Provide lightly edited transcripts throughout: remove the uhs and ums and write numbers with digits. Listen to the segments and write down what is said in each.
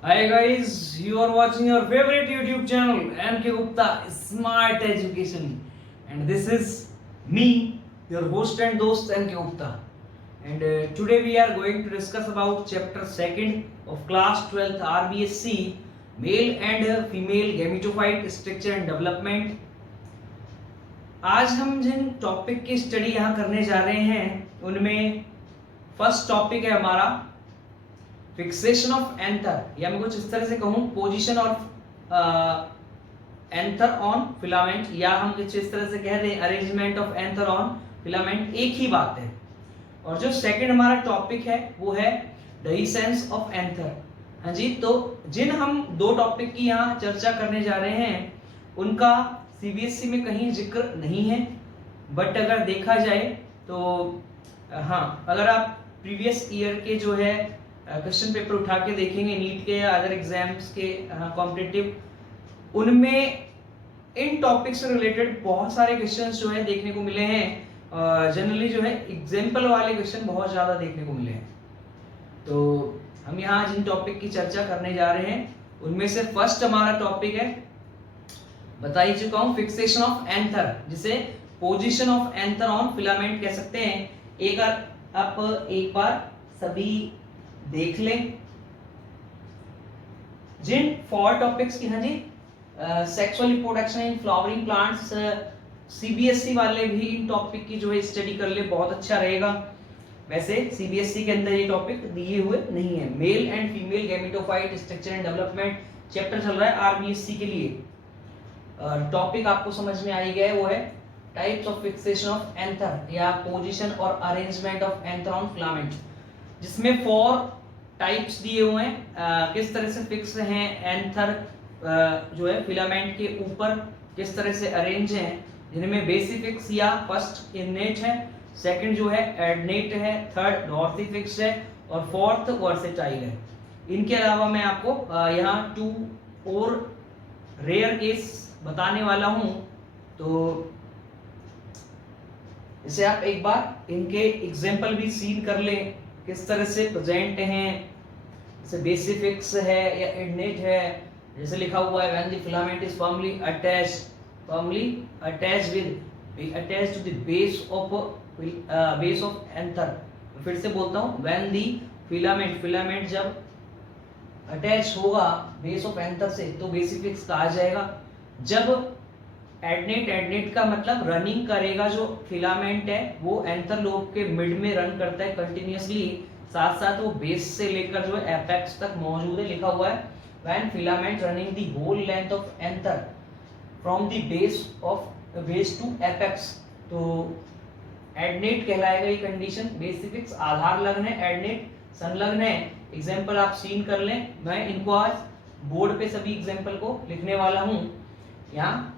Hi guys, you are watching your favorite YouTube channel MK Gupta Smart Education, and this is me, your host and host MK Gupta. And today we are going to discuss about chapter 2nd of class 12th RBSc, male and female gametophyte structure and development. आज हम जिन topic की study यहाँ करने जा रहे हैं उनमें first topic है हमारा फिक्सेशन ऑफ एंथर, या मैं कुछ इस तरह से कहूं position of anther on filament, या हम कुछ इस तरह से कह दें arrangement of anther on filament, एक ही बात है। और जो सेकंड हमारा टॉपिक है वो है डेहिसेंस ऑफ एंथर। हाँ जी, तो जिन हम दो टॉपिक की यहाँ चर्चा करने जा रहे हैं उनका सीबीएसई में कहीं जिक्र नहीं है, बट अगर देखा जाए तो हाँ, अगर आप प्रीवियस ईयर के जो है क्वेश्चन पेपर उठा के देखेंगे नीट के या अदर एग्जाम्स के कॉम्पिटिटिव, उनमें इन टॉपिक से रिलेटेड बहुत सारे क्वेश्चंस जो है देखने को मिले हैं। जनरली जो है एग्जाम्पल वाले क्वेश्चन बहुत ज़्यादा देखने को मिले हैं। तो हम यहाँ जिन टॉपिक की चर्चा करने जा रहे हैं उनमें से फर्स्ट हमारा टॉपिक है, बता ही चुका हूँ, फिक्सेशन ऑफ एंथर, जिसे position of anther on filament कह सकते हैं। आप एक बार सभी देख लें जिन 4 टॉपिक्स की। हाँ जी, sexual reproduction in flowering plants, CBSE वाले भी इन टॉपिक की जो है स्टडी कर ले, बहुत अच्छा रहेगा। वैसे सीबीएसई के अंदर ये टॉपिक दिए हुए नहीं है। Male and female gametophyte structure and development chapter चल रहा है आरबीएससी के लिए। टॉपिक आपको समझ में आ ही गया, वो है types of fixation of anther या पोजीशन और arrangement of anther on filament, जिसमें 4 टाइप्स दिए हुए हैं। किस तरह से फिक्स हैं एंथर जो है फिलामेंट के ऊपर, किस तरह से अरेंज हैं, जिनमें बेसिफिक्स या फर्स्ट इननेट है, सेकंड जो है एडनेट है, थर्ड डॉर्सिफिक्स है और फोर्थ वर्सेटाइल है। इनके अलावा मैं आपको यहाँ 2 और रेयर केस बताने वाला हूँ, तो इसे आप एक बार इनके एग्जाम्पल भी सीन कर लें, किस तरह से प्रेजेंट हैं। जैसे बेसिफिक्स है या एडनेट है, जैसे लिखा हुआ है when the filament is firmly attached with attached to the base of anther. फिर से बोलता हूँ, व्हेन द फिलामेंट जब अटैच होगा बेस ऑफ एंथर से तो बेसिफिक्स कहा जाएगा। जब एडनेट का मतलब रनिंग करेगा, जो फिलामेंट है वो एंथर लोब के मिड में रन करता है कंटिन्यूअसली, साथ साथ वो बेस से लेकर जो है एपेक्स तक मौजूद है। लिखा हुआ है when filament running the whole length of anther from the base to apex, तो एडनेट कहलाएगा ये कंडीशन। बेसिफिक्स आधार लग्न है, एडनेट संलग्न है। एग्जांपल आप सीन कर लें, मैं इनको आज बोर्ड पे सभी एग्जांपल को लिखने वाला हूँ। यहाँ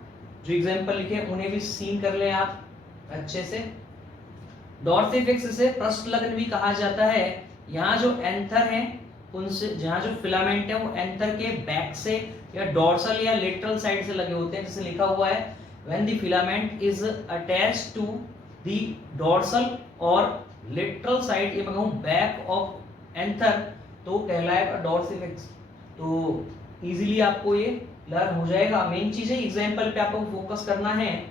जो एग्जांपल लिखे उन्हें भी सीन कर लें आप अच्छे से। डॉर्सिफिक्स से पृष्ठलग्न भी कहा जाता है। यहाँ जो एंथर है उनसे, जहाँ जो फिलामेंट है वो एंथर के बैक से या डॉर्सल या लेटरल साइड से लगे होते हैं। जैसे लिखा हुआ है when the filament is attached to the dorsal और लेटरल साइड, ये मैं कहूँ बैक ऑफ एंथर, तो कहलाएगा डॉर्सिफिक्स। तो इजीली आपको ये लर्न हो जाएगा। मेन चीज है एग्जांपल पे आपको फोकस करना है।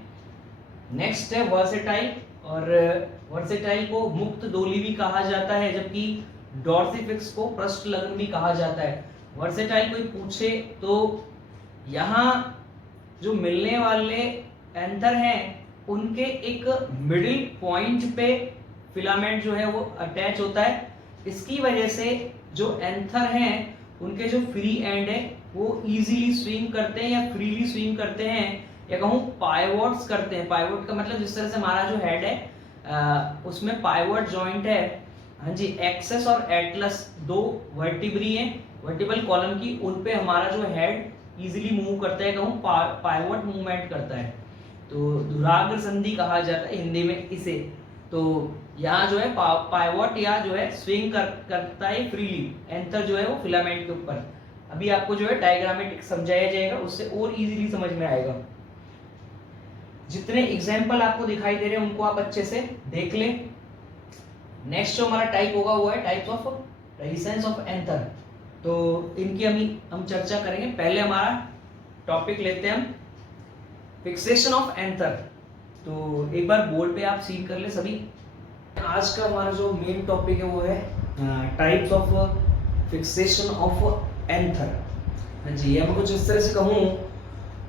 नेक्स्ट है वर्सेटाइल, और वर्सेटाइल को मुक्त डोली भी कहा जाता है, जबकि डॉर्सिफिक्स को पृष्ठलग्न भी कहा जाता है। वर्सेटाइल कोई पूछे तो यहाँ जो मिलने वाले एंथर हैं उनके एक मिडिल पॉइंट पे फिलामेंट जो है वो अटैच होता है। इसकी वजह से जो एंथर हैं उनके जो फ्री एंड है वो इजीली स्विंग करते हैं या फ्रीली स्विंग करते हैं, या कहूँ पाइवोट्स करते हैं। पाइवोट का मतलब जिस तरह से हमारा जो हेड है उसमें पाइवोट जॉइंट है। हाँ जी, एक्सेस और एटलस 2 वर्टिब्री हैं वर्टिबल कॉलम की, उन पे हमारा जो हेड इजीली मूव करता है, कहूँ पाइवोट मूवमेंट करता है, तो धुराग्र संधि कहा जाता है हिंदी में इसे। तो यहाँ जो है पाइवोट या जो है स्विंग करता है फ्रीली एंथर जो है वो फिलामेंट के ऊपर। अभी आपको जो है डायग्रामेटिक समझाया जाएगा, उससे और इजीली समझ में आएगा। जितने एग्जाम्पल आपको दिखाई दे रहे हैं उनको आप अच्छे से देख लें। नेक्स्ट जो हमारा टाइप होगा वो है types of resistance of anther. तो इनकी हम चर्चा करेंगे। पहले हमारा टॉपिक लेते हैं हम फिक्सेशन ऑफ एंथर। तो एक बार बोर्ड पे आप सीन कर ले सभी। आज का हमारा जो मेन टॉपिक है वो है types of fixation of anther. हाँ जी, या मैं कुछ इस तरह से कहूँ,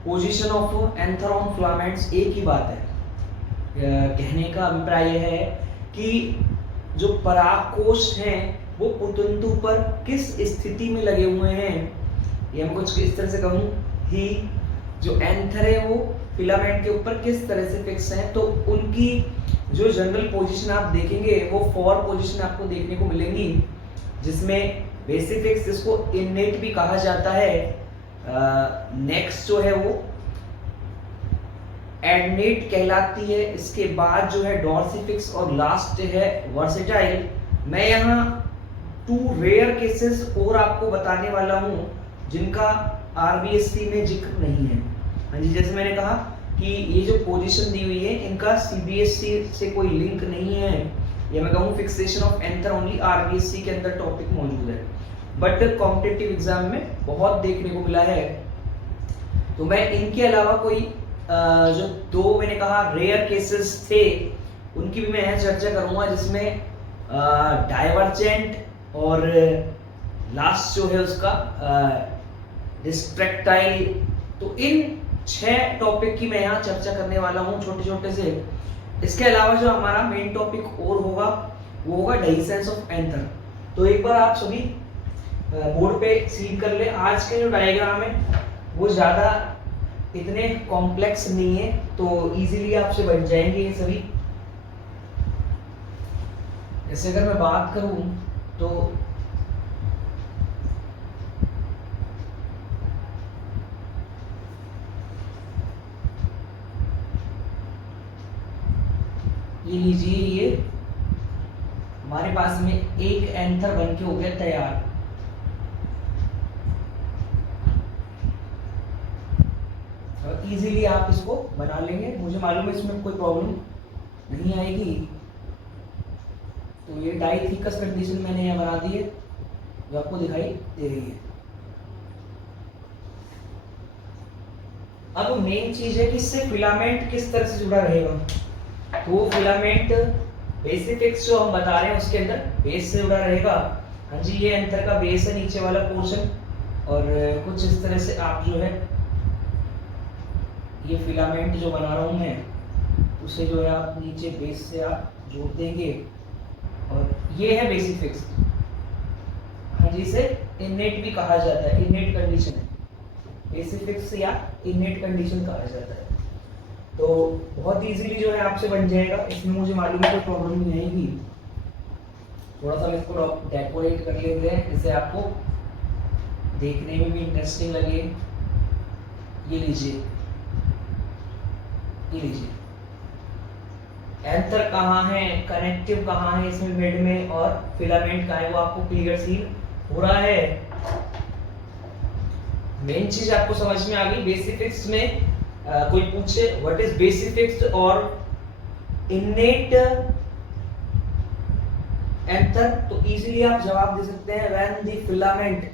position of anther on filaments एक ही बात है। कहने का अभिप्राय यह है कि जो परागकोश हैं वो पुतंतु पर किस स्थिति में लगे हुए हैं, या मैं कुछ इस तरह से कहूँ ही जो एंथर है वो फिलामेंट के ऊपर किस तरह से फिक्स हैं। तो उनकी जो जनरल पोजीशन आप देखेंगे वो 4 पोजीशन आपको देखने को मिलेंगी, जिसमें बेसिफिक्स जिसको इननेट भी कहा जाता है, नेक्स्ट जो है वो एडनेट कहलाती है, इसके बाद जो है डॉर्सिफिक्स और लास्ट है वर्सेटाइल। मैं यहाँ 2 रेयर केसेस और आपको बताने वाला हूँ जिनका आरबीएससी में जिक्र नहीं है। हाँ जी, जैसे मैंने कहा कि ये जो पोजीशन दी हुई है इनका सीबीएसई से कोई लिंक नहीं है, या मैं कहूँ fixation of anther only RBSC के अंदर टॉपिक मौजूद है, बट कॉम्पिटिटिव एग्जाम में बहुत देखने को मिला है। तो मैं इनके अलावा कोई जो 2 मैंने कहा रेयर केसेस थे उनकी भी मैं यहाँ चर्चा करूंगा, जिसमें डाइवर्जेंट और लास्ट जो है उसका डिस्ट्रैक्टाइल। तो इन 6 टॉपिक की मैं यहाँ चर्चा करने वाला हूँ छोटे छोटे से। इसके अलावा जो हमारा मेन टॉपिक और होगा वो होगा डाइसेंस ऑफ एंथर। तो एक बार आप सभी बोर्ड पे सीन कर ले। आज के जो डायग्राम है वो ज़्यादा इतने कॉम्प्लेक्स नहीं है, तो इजीली आपसे बन जाएंगे ये सभी। जैसे अगर मैं बात करूं तो ये लीजिए, ये हमारे पास में एक एंथर बन के हो गया तैयार। इजीली आप इसको बना लेंगे, मुझे मालूम है इसमें कोई प्रॉब्लम नहीं आएगी। तो ये डाइथिकस कंडीशन मैंने यहाँ बना दी है जो आपको दिखाई दे रही है। अब मेन चीज है कि इससे फिलामेंट किस तरह से जुड़ा रहेगा। तो फिलामेंट बेसिफिक्स जो हम बता रहे हैं उसके अंदर बेस से जुड़ा रहेगा। हाँ जी, ये एंथर का बेस है, नीचे वाला पोर्शन, और कुछ इस तरह से आप जो है ये फिलामेंट जो बना रहा हूं मैं उसे जो है आप नीचे बेस से आप जोड़ देंगे, और ये है बेसिफिक्स। हाँ जी, इसे इननेट भी कहा जाता है, इननेट कंडीशन है, बेसिफिक्स या इननेट कंडीशन कहा जाता है। तो बहुत इजीली जो है आपसे बन जाएगा, इसमें मुझे मालूम है कोई प्रॉब्लम नहीं आएगी। थोड़ा सा हम इसको डेकोरेट कर लेते हैं जिससे आपको देखने में भी इंटरेस्टिंग लगे। ये लीजिए, ये लीजिए, एंथर कहाँ है, कनेक्टिव कहाँ है इसमें मिड में, और फिलामेंट कहाँ है वो आपको क्लियर सीन हो रहा है। मेन चीज आपको समझ में आ गई। बेसिफिक्स में कोई पूछे व्हाट इज बेसिफिक्स और इननेट एंथर, तो इजीली आप जवाब दे सकते हैं when the filament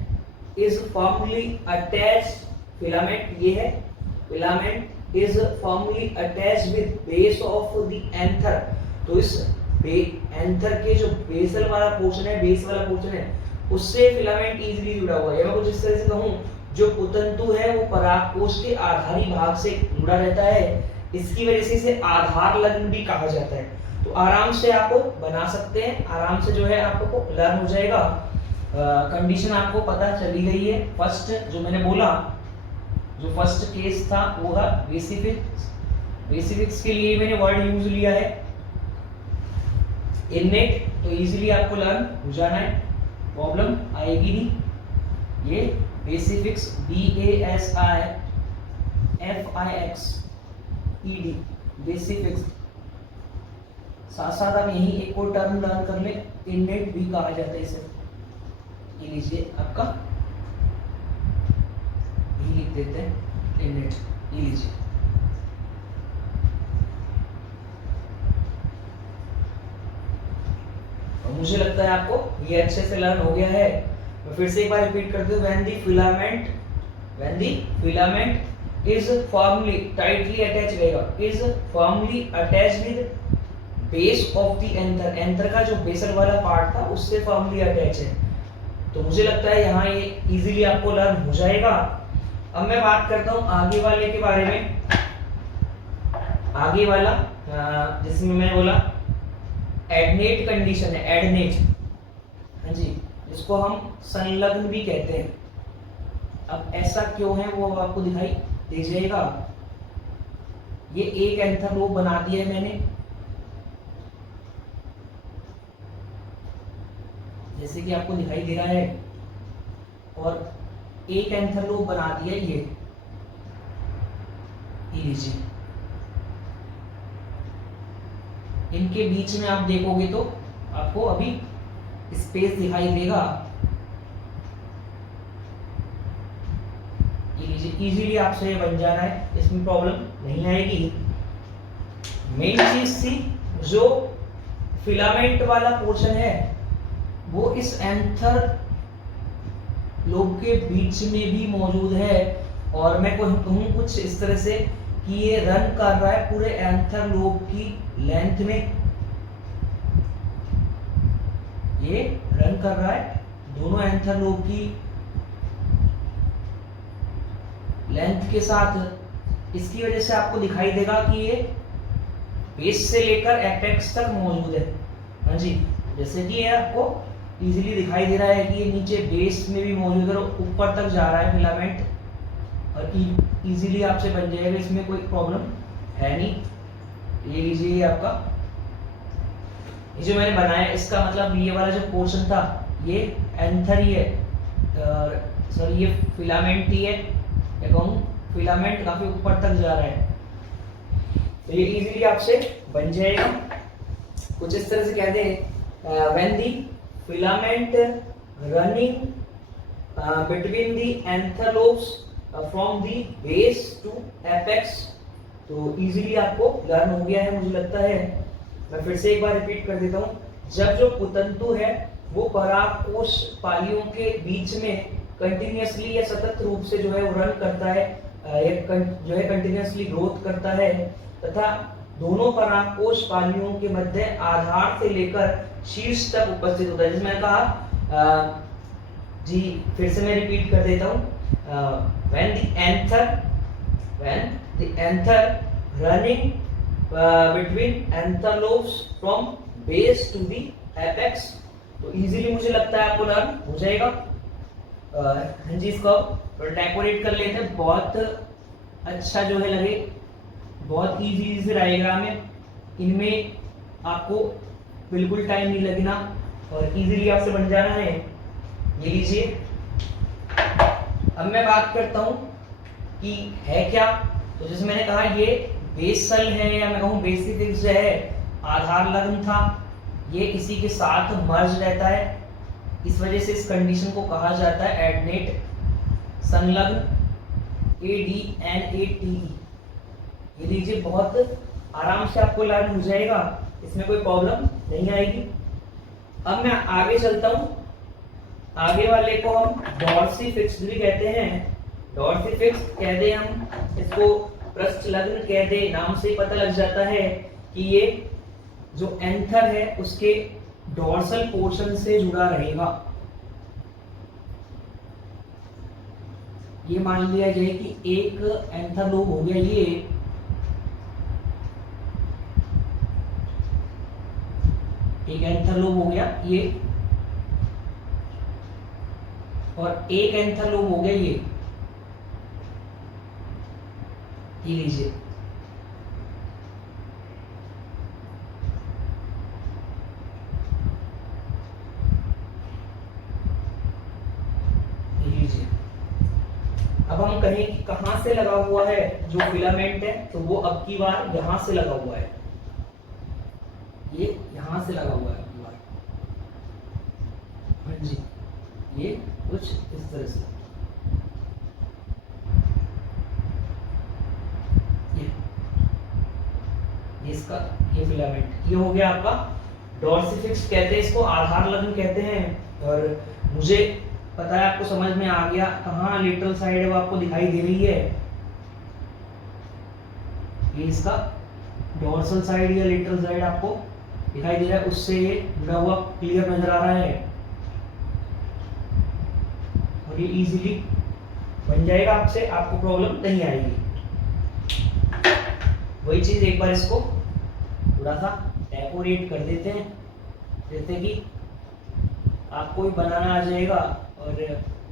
is firmly attached. Filament ये है, filament is firmly attached with base of the anther। तो इस एंथर के जो बेसल वाला पोर्शन है, बेस वाला पोर्शन है, उससे फिलामेंट इजीली जुड़ा हुआ है। मैं कुछ इस तरह से कहूँ, जो पुतंतु है वो परागकोश के आधारी भाग से जुड़ा रहता है, इसकी वजह से इसे आधार लग्न भी कहा जाता है। तो आराम से आप बना सकते हैं, आराम से जो है आपको लर्न हो जाएगा। कंडीशन आपको पता चली गई है। फर्स्ट जो मैंने बोला, जो फर्स्ट केस था वो था बेसिफिक्स। बेसिफिक्स के लिए मैंने वर्ड यूज लिया है इननेट, तो इजीली आपको लर्न हो जाना है, प्रॉब्लम आएगी नहीं। ये बेसिफिक्स BASIFIXED बेसिफिक्स। साथ साथ हम यही एक और टर्म लर्न कर ले, इननेट भी कहा जाता है इसे। ये लीजिए आपका, लिख देते हैं इननेट, ये लीजिए। और मुझे लगता है आपको ये अच्छे से लर्न हो गया है। मैं फिर से एक बार रिपीट करते हूँ, when the filament is firmly tightly attach रहेगा, is firmly attach with base of the anther, anther का जो बेसल वाला पार्ट था उससे फर्मली अटैच है। तो मुझे लगता है यहाँ ये इजीली आपको लर्न हो जाएगा। अब मैं बात करता हूँ आगे वाले के बारे में। आगे वाला जिसमें मैं बोला एडनेट कंडीशन है, एडनेट, हाँ जी, जिसको हम संलग्न भी कहते हैं। अब ऐसा क्यों है वो आपको दिखाई दे जाएगा। ये एक एंथर लूप बना दिया है मैंने, जैसे कि आपको दिखाई दे रहा है, और एक एंथर लूप बना दिया ये लीजिए। इनके बीच में आप देखोगे तो आपको अभी स्पेस दिखाई देगा। ये लीजिए, इजीली आपसे बन जा रहा है, इसमें प्रॉब्लम नहीं आएगी। मेन चीज थी जो फिलामेंट वाला पोर्शन है वो इस एंथर लोब के बीच में भी मौजूद है, और मैं कहूँ कुछ इस तरह से कि ये रन कर रहा है पूरे एंथर लोब की लेंथ में, ये रन कर रहा है दोनों एंथर लोब की लेंथ के साथ। इसकी वजह से आपको दिखाई देगा कि ये बेस से लेकर एपेक्स तक मौजूद है। हाँ जी, जैसे कि ये आपको इजीली दिखाई दे रहा है कि ये नीचे बेस में भी मौजूद है और ऊपर तक जा रहा है फिलामेंट, और इजीली आपसे बन जाएगा, इसमें कोई प्रॉब्लम है नहीं। ये लीजिए, ये आपका ये जो मैंने बनाया इसका मतलब ये वाला जो पोर्शन था ये एंथर ही है, सॉरी ये फिलामेंट ही है, या कहूँ फिलामेंट काफी ऊपर तक जा रहा है, तो ये इजीली आपसे बन जाएगा। कुछ इस तरह से कहते हैं, when the filament running between the anther lobes from the base to apex. तो इजीली आपको लर्न हो गया है मुझे लगता है। मैं फिर से एक बार रिपीट कर देता हूँ, जब जो पुतंतु है वो परागकोश पालियों के बीच में कंटिन्यूअसली या सतत रूप से जो है वो रन करता है, जो है कंटिन्यूअसली ग्रोथ करता है, तथा दोनों परागकोश पालियों के मध्य आधार से लेकर शीर्ष तक उपस्थित होता है। जैसे मैंने कहा, जी फिर से मैं रिपीट कर देता हूँ, when the anther running between anther lobes from base to the apex, तो इजीली मुझे लगता है आपको लर्न हो जाएगा। हाँ जी, इसको डेकोरेट कर लेते हैं, बहुत अच्छा जो है लगे, बहुत इजी से डायग्राम है, इनमें आपको बिल्कुल टाइम नहीं लगना और इजीली आपसे बन जाना है। ये लीजिए, अब मैं बात करता हूँ कि है क्या। तो जैसे मैंने कहा ये बेसल है, या मैं कहूँ बेसिफिक्स जो है आधार लग्न था, ये इसी के साथ मर्ज रहता है, इस वजह से इस कंडीशन को कहा जाता है एडनेट संलग्न, ADNATE। ये लीजिए, बहुत आराम से आपको लर्न हो जाएगा, इसमें कोई प्रॉब्लम नहीं आएगी। अब मैं आगे चलता हूँ, आगे वाले को हम डॉर्सीफिक्स भी कहते हैं। डॉर्सीफिक्स कहते हैं हम इसको, पृष्ठ लग्न कहते, नाम से ही पता लग जाता है कि ये जो एंथर है उसके डॉर्सल पोर्शन से जुड़ा रहेगा। ये मान लिया जाए कि एक एंथर लोब हो गया, ये एक एंथर लोब हो गया ये, और एक एंथर लोब हो गया ये लीजिए। अब हम कहें कि कहां से लगा हुआ है जो फिलामेंट है, तो वो अब की बार यहां से लगा हुआ है, ये यहां से लगा हुआ है अब की बार। हाँ जी, ये कुछ इस तरह से, ये इसका ये फिलामेंट ये हो गया आपका डॉर्सीफिक्स कहते हैं इसको, आधार लग्न कहते हैं। और मुझे पता है, आपको समझ में आ गया कहाँ लेटरल साइड है वो आपको दिखाई दे रही है। ये इसका डोर्सल साइड या लेटरल साइड आपको दिखाई दे रहा है, उससे ये जुड़ा हुआ क्लियर नजर आ रहा है और ये इजीली बन जाएगा आपसे, आपको प्रॉब्लम नहीं आएगी। वही चीज एक बार इसको थोड़ा सा डेकोरेट कर देते हैं, जैसे कि आपको भी बनाना आ जाएगा और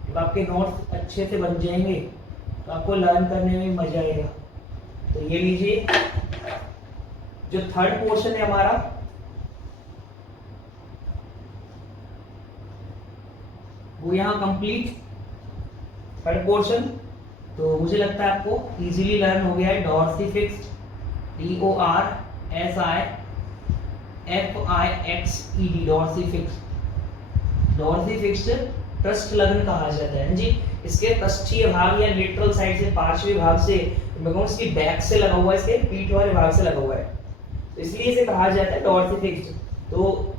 जब आपके नोट्स अच्छे से बन जाएंगे तो आपको लर्न करने में मजा आएगा। तो ये लीजिए, जो थर्ड पोर्शन है हमारा, वो यहाँ कंप्लीट थर्ड पोर्शन। तो मुझे लगता है आपको इजीली लर्न हो गया है। डॉर्सीफिक्स्ड, DORSIFIXED, डॉर्सीफिक्स्ड, डॉर्सीफिक्स्ड पृष्ठ लग्न कहा जाता है जी। इसके पृष्ठीय भाग या लेटरल साइड से, पार्श्विक भाग से, मैं कहूँ इसकी बैक से लगा हुआ है, इसके पीठ वाले भाग से लगा हुआ है, तो इसलिए इसे कहा जाता है डॉर्सीफिक्स्ड। तो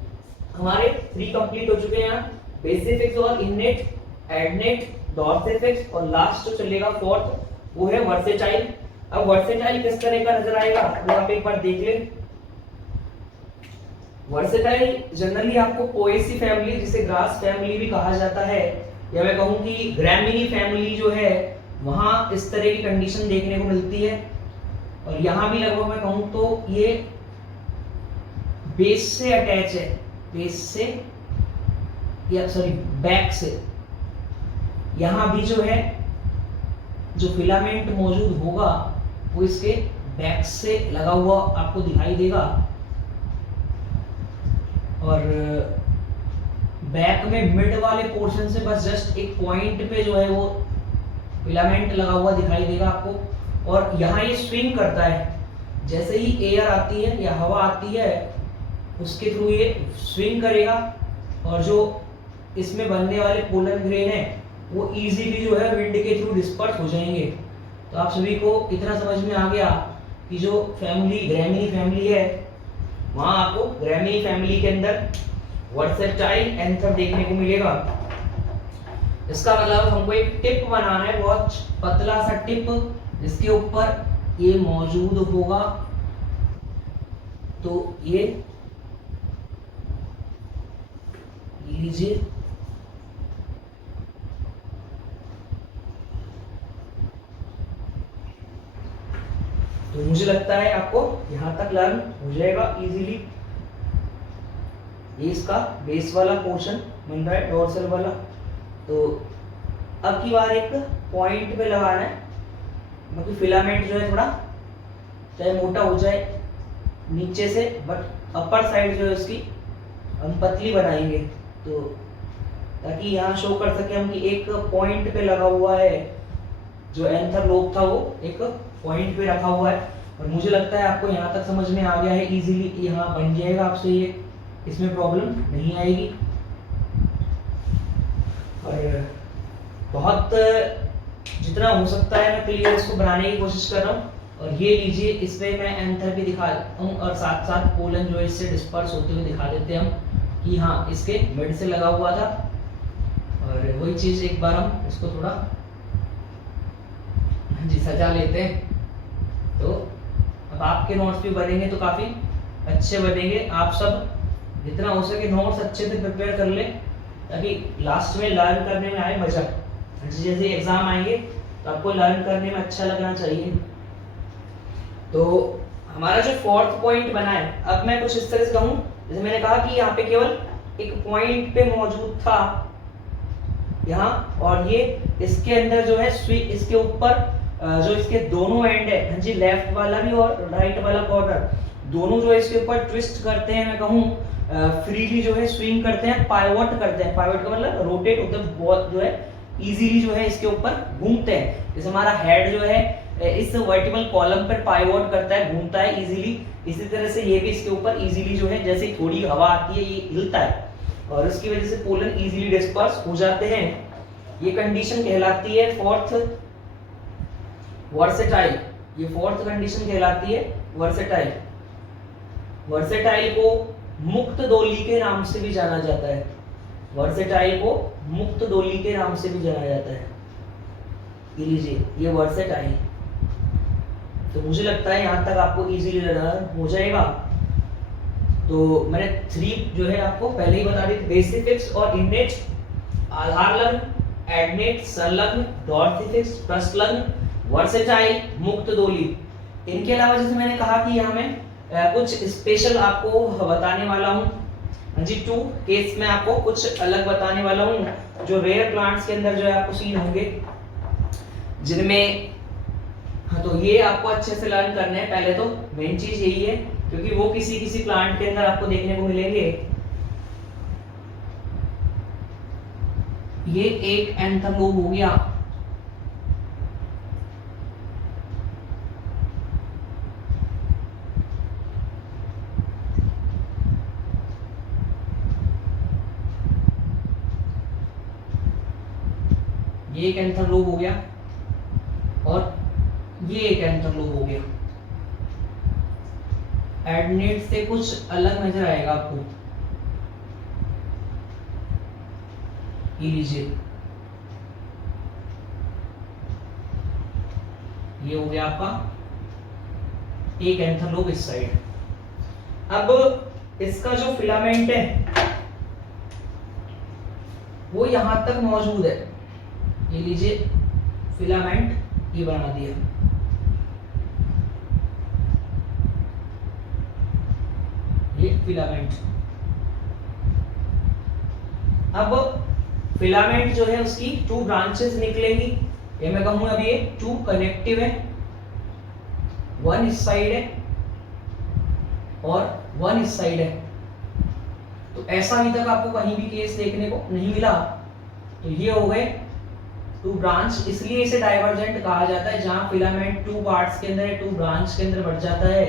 हमारे 3 कंप्लीट हो चुके हैं यहाँ, बेसिफिक्स और इनेट, एडनेट, डॉर्सीफिक्स, और लास्ट जो चलेगा फोर्थ वो है वर्सेटाइल। अब वर्सेटाइल किस तरह का नजर आएगा वो आप एक बार देख लें। वर्सेटाइल जनरली आपको पोएसी फैमिली, जिसे ग्रास फैमिली भी कहा जाता है, या मैं कहूँ कि ग्रैमिनी फैमिली जो है वहां इस तरह की कंडीशन देखने को मिलती है। और यहाँ भी लगभग मैं कहूँ तो ये बेस से अटैच है, बेस से या सॉरी बैक से। यहाँ भी जो है जो फिलामेंट मौजूद होगा वो इसके बैक से लगा हुआ आपको दिखाई देगा, और बैक में मिड वाले पोर्शन से बस जस्ट एक पॉइंट पे जो है वो फिलामेंट लगा हुआ दिखाई देगा आपको। और यहाँ ये स्विंग करता है, जैसे ही एयर आती है या हवा आती है उसके थ्रू ये स्विंग करेगा, और जो इसमें बनने वाले पोलन ग्रेन है वो इजीली जो है विंड के थ्रू डिस्पर्स हो जाएंगे। तो आप सभी को इतना समझ में आ गया कि जो फैमिली ग्रैमिनी फैमिली है, वहां आपको ग्रैमिनी फैमिली के अंदर वर्सेटाइल एंथर देखने को मिलेगा। इसका मतलब हमको एक टिप बनाना है, बहुत पतला सा टिप, जिसके ऊपर ये मौजूद होगा। तो ये लीजिए, तो मुझे लगता है आपको यहां तक लर्न हो जाएगा इजीली। ये इसका बेस वाला पोर्शन बन रहा है, डोर्सल वाला। तो अब की बार एक पॉइंट पे लगाना है, मतलब फिलामेंट जो है थोड़ा चाहे मोटा हो जाए नीचे से, बट अपर साइड जो है उसकी हम पतली बनाएंगे, तो ताकि यहाँ शो कर सके हम कि एक पॉइंट पे लगा हुआ है, जो एंथर लोब था वो एक पॉइंट पे रखा हुआ है। और मुझे लगता है आपको यहाँ तक समझ में आ गया है इजीली, यहाँ बन जाएगा आपसे ये, इसमें प्रॉब्लम नहीं आएगी। और बहुत जितना हो सकता है मैं क्लियर इसको बनाने की कोशिश कर रहा हूँ। और ये लीजिए, इसमें मैं एंथर भी दिखा देता हूँ, और साथ साथ पोलन जो है इससे डिस्पर्स होते हुए दिखा देते हैं हम कि हाँ इसके मिड से लगा हुआ था। और वही चीज एक बार हम इसको थोड़ा जी सजा लेते हैं। तो अब आपके नोट्स भी बनेंगे तो काफी अच्छे बनेंगे। आप सब जितना हो सके नोट्स अच्छे से प्रिपेयर कर ले, ताकि लास्ट में लर्न करने में आए मजा। जैसे एग्जाम आएंगे तो आपको लर्न करने में अच्छा लगना चाहिए। तो हमारा जो फोर्थ पॉइंट बना है, अब मैं कुछ इस तरह से कहूँ, जैसे मैंने कहा कि यहाँ पे केवल एक पॉइंट पे मौजूद था यहाँ, और ये इसके अंदर जो है इसके ऊपर जो इसके दोनों एंड है, हाँ जी, लेफ्ट वाला भी और राइट वाला कॉर्नर दोनों जो है इसके ऊपर ट्विस्ट करते हैं, मैं कहूँ फ्रीली जो है स्विंग करते हैं, पाइवोट करते हैं। पाइवोट का मतलब रोटेट होते हैं, बहुत जो है इजीली जो है इसके ऊपर घूमते हैं। जैसे हमारा हेड जो है इस वर्टिकल कॉलम पर पाइवोट करता है, घूमता है इजीली, इसी तरह से ये भी इसके ऊपर इजीली जो है, जैसे थोड़ी हवा आती है ये हिलता है, और उसकी वजह से पोलन इजीली डिस्पर्स हो जाते हैं। ये कंडीशन कहलाती है फोर्थ वर्सेटाइल। ये फोर्थ कंडीशन कहलाती है वर्सेटाइल। वर्सेटाइल को मुक्त दोली के नाम से भी जाना जाता है। वर्सेटाइल को मुक्त डोली के नाम से भी जाना जाता है। ये लीजिए, ये वर्सेटाइल। तो मुझे लगता है यहाँ तक आपको इजीली लर्न हो जाएगा। तो मैंने 3 जो है आपको पहले ही बता दी, बेसिफिक्स और इनडेट, आधार लग्न, एडनेट, संलग्न, डॉर्सिफिक्स, प्रश्नलग्न, वर्सेटाइल, मुक्त डोली। इनके अलावा जैसे मैंने कहा कि यहाँ मैं कुछ स्पेशल आपको बताने वाला हूँ। हाँ जी, 2 केस में आपको कुछ अलग बताने वाला हूँ जो रेयर प्लांट्स के अंदर जो है आपको सीन होंगे, जिनमें हाँ, तो ये आपको अच्छे से लर्न करने हैं। पहले तो मेन चीज यही है, क्योंकि वो किसी किसी प्लांट के अंदर आपको देखने को मिलेंगे। ये एक एंथर लोब हो गया, ये एक एंथर लोब हो गया, और ये एक एंथर लोब हो गया। एडनेट से कुछ अलग नजर आएगा आपको। ये लीजिए, ये हो गया आपका एक एंथर लोब इस साइड। अब इसका जो फिलामेंट है वो यहां तक मौजूद है। ये लीजिए, फिलामेंट ये बना दिया। ये फिलामेंट। अब फिलामेंट जो है उसकी 2 ब्रांचेस निकलेंगी। ये मैं कहूंगा अभी ये 2 कनेक्टिव है, 1 इस साइड है और 1 इस साइड है। तो ऐसा अभी तक आपको कहीं भी केस देखने को नहीं मिला। तो ये हो गए 2 ब्रांच, इसलिए इसे डाइवर्जेंट कहा जाता है। जहां फिलामेंट 2 पार्ट्स के अंदर 2 ब्रांच के अंदर बढ़ जाता है,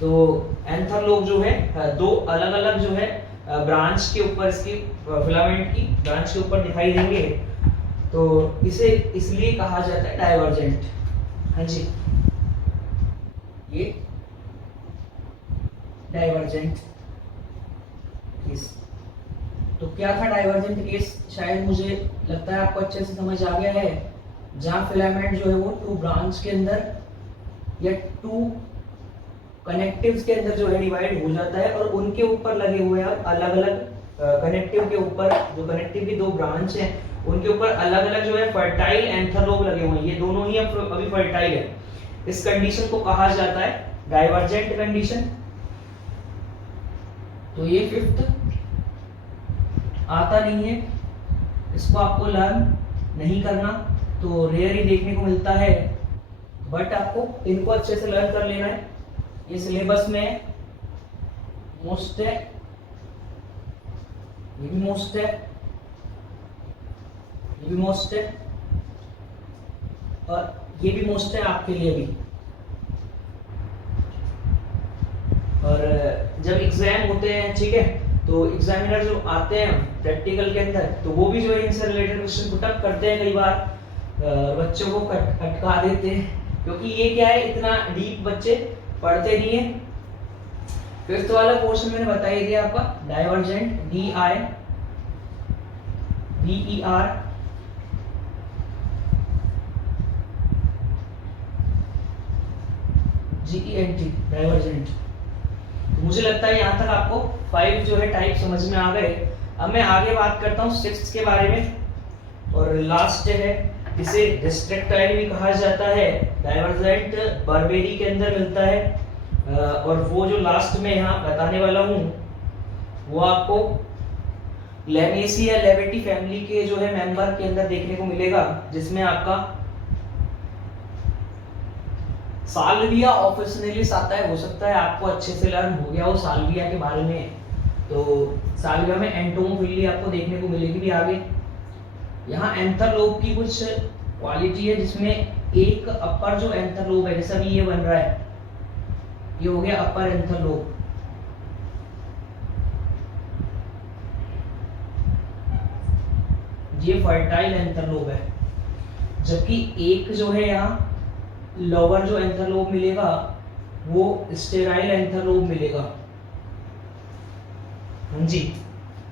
तो एंथर लोब जो है 2 अलग अलग जो है ब्रांच के ऊपर, इसकी फिलामेंट की ब्रांच के ऊपर दिखाई देंगे। तो इसे इसलिए कहा जाता है डाइवर्जेंट। हाँ जी, ये डाइवर्जेंट केस। तो क्या था डाइवर्जेंट केस? शायद मुझे लगता है आपको अच्छे से समझ आ गया है। जहां फिलामेंट जो है वो 2 ब्रांच के अंदर या 2 कनेक्टिव्स के अंदर जो है डिवाइड हो जाता है, और उनके ऊपर लगे हुए अलग अलग कनेक्टिव के ऊपर, जो कनेक्टिव की 2 ब्रांच हैं उनके ऊपर अलग अलग जो है फर्टाइल एंथर लोब लगे हुए हैं। ये दोनों ही अभी फर्टाइल है। इस कंडीशन को कहा जाता है डाइवर्जेंट कंडीशन। तो ये 5th आता नहीं है, इसको आपको लर्न नहीं करना, तो रेयर ही देखने को मिलता है, बट आपको इनको अच्छे से लर्न कर लेना है। ये सिलेबस में मोस्ट है, ये भी मोस्ट है, ये भी मोस्ट है, और ये भी मोस्ट है आपके लिए भी। और जब एग्जाम होते हैं, ठीक है, तो एग्जामिनर जो आते हैं प्रैक्टिकल के अंदर, तो वो भी जो है इनसे रिलेटेड क्वेश्चन पुट अप करते हैं। कई बार बच्चों को अटका देते हैं, क्योंकि ये क्या है, इतना डीप बच्चे पढ़ते नहीं है। 5th वाला पोर्शन मैंने बता ही दिया आपका, डाइवर्जेंट, DIVER GENT, डाइवर्जेंट। मुझे लगता है यहाँ तक आपको 5 जो है टाइप समझ में आ गए। अब मैं आगे बात करता हूँ 6th के बारे में, और लास्ट है, इसे डिस्ट्रक्टाइल भी कहा जाता है। डाइवर्जेंट बारबेरी के अंदर मिलता है, और वो जो लास्ट में यहाँ बताने वाला हूँ वो आपको लेमेसी या लेवेटी फैमिली के जो है मेंबर के अंदर देखने को मिलेगा, जिसमें आपका साल्विया ऑफिसिनेलिस आता है। हो सकता है आपको अच्छे से लर्न हो गया हो साल्विया के बारे में। तो साल्विया में एंटोमोफिली आपको देखने को मिलेगी भी आगे। यहाँ एंथर लोब की कुछ क्वालिटी है, जिसमें एक अपर जो एंथर लोब है, जैसा भी ये बन रहा है, ये हो गया अपर एंथर लोब। ये फर्टाइल एंथर लोब है, जबकि एक जो है यहाँ लोअर जो एंथर लोब मिलेगा वो स्टेराइल एंथर लोब मिलेगा। हाँ जी,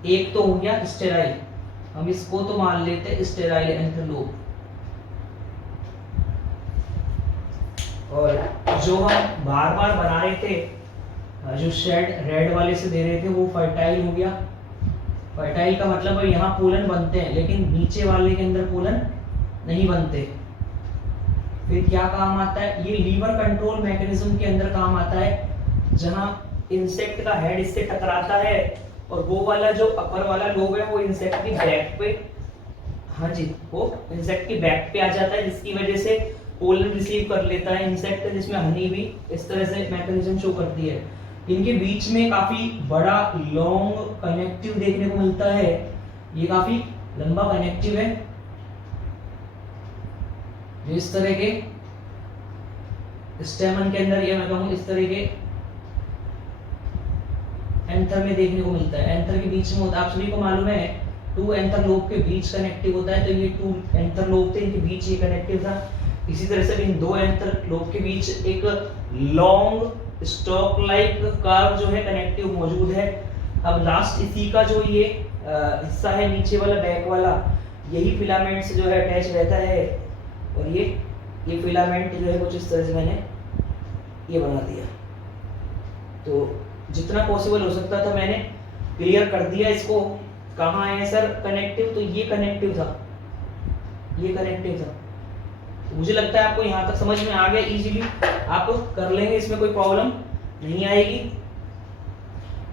एक तो हो गया स्टेराइल, हम इसको तो मान लेते हैं स्टेराइल एंथर लोब। और जो हम बार बार बना रहे थे, जो शेड रेड वाले से दे रहे थे, वो फर्टाइल हो गया। फर्टाइल का मतलब है यहाँ पोलन बनते हैं, लेकिन नीचे वाले के अंदर पोलन नहीं बनते। फिर क्या काम आता है, ये लीवर कंट्रोल मैकेनिज्म के अंदर काम आता है, जहां इंसेक्ट का हेड इससे टकराता है और वो वाला जो अपर वाला लोब है वो इंसेक्ट की बैक पे, हाँ जी, वो इंसेक्ट की बैक पे आ जाता है, जिसकी वजह से पोलन रिसीव कर लेता है इंसेक्ट, जिसमें हनी भी इस तरह से मैकेनिज्म शो करती है। इनके बीच में काफी बड़ा लॉन्ग कनेक्टिव देखने को मिलता है, ये काफी लंबा कनेक्टिव है, जो इस तरह के स्टेमन के अंदर, ये मैं कहूँ इस तरह के एंथर में देखने को मिलता है। एंथर के बीच में होता है, आप सभी को मालूम है, टू एंथर लोब के बीच कनेक्टिव होता है, तो ये टू एंथर लोब थे, इनके बीच ये कनेक्टिव था। इसी तरह से इन दो एंथर लोब के बीच एक लॉन्ग स्टॉक लाइक कर्व जो है कनेक्टिव मौजूद है। अब लास्ट इसी का जो ये हिस्सा है नीचे वाला बैक वाला, यही फिलामेंट से जो है अटैच रहता है, और ये फिलामेंट जो है कुछ इस तरह से मैंने ये बना दिया। तो जितना पॉसिबल हो सकता था मैंने क्लियर कर दिया इसको। कहाँ है सर कनेक्टिव, तो ये कनेक्टिव था, ये कनेक्टिव था। तो मुझे लगता है आपको यहाँ तक समझ में आ गया, इजीली आप कर लेंगे, इसमें कोई प्रॉब्लम नहीं आएगी।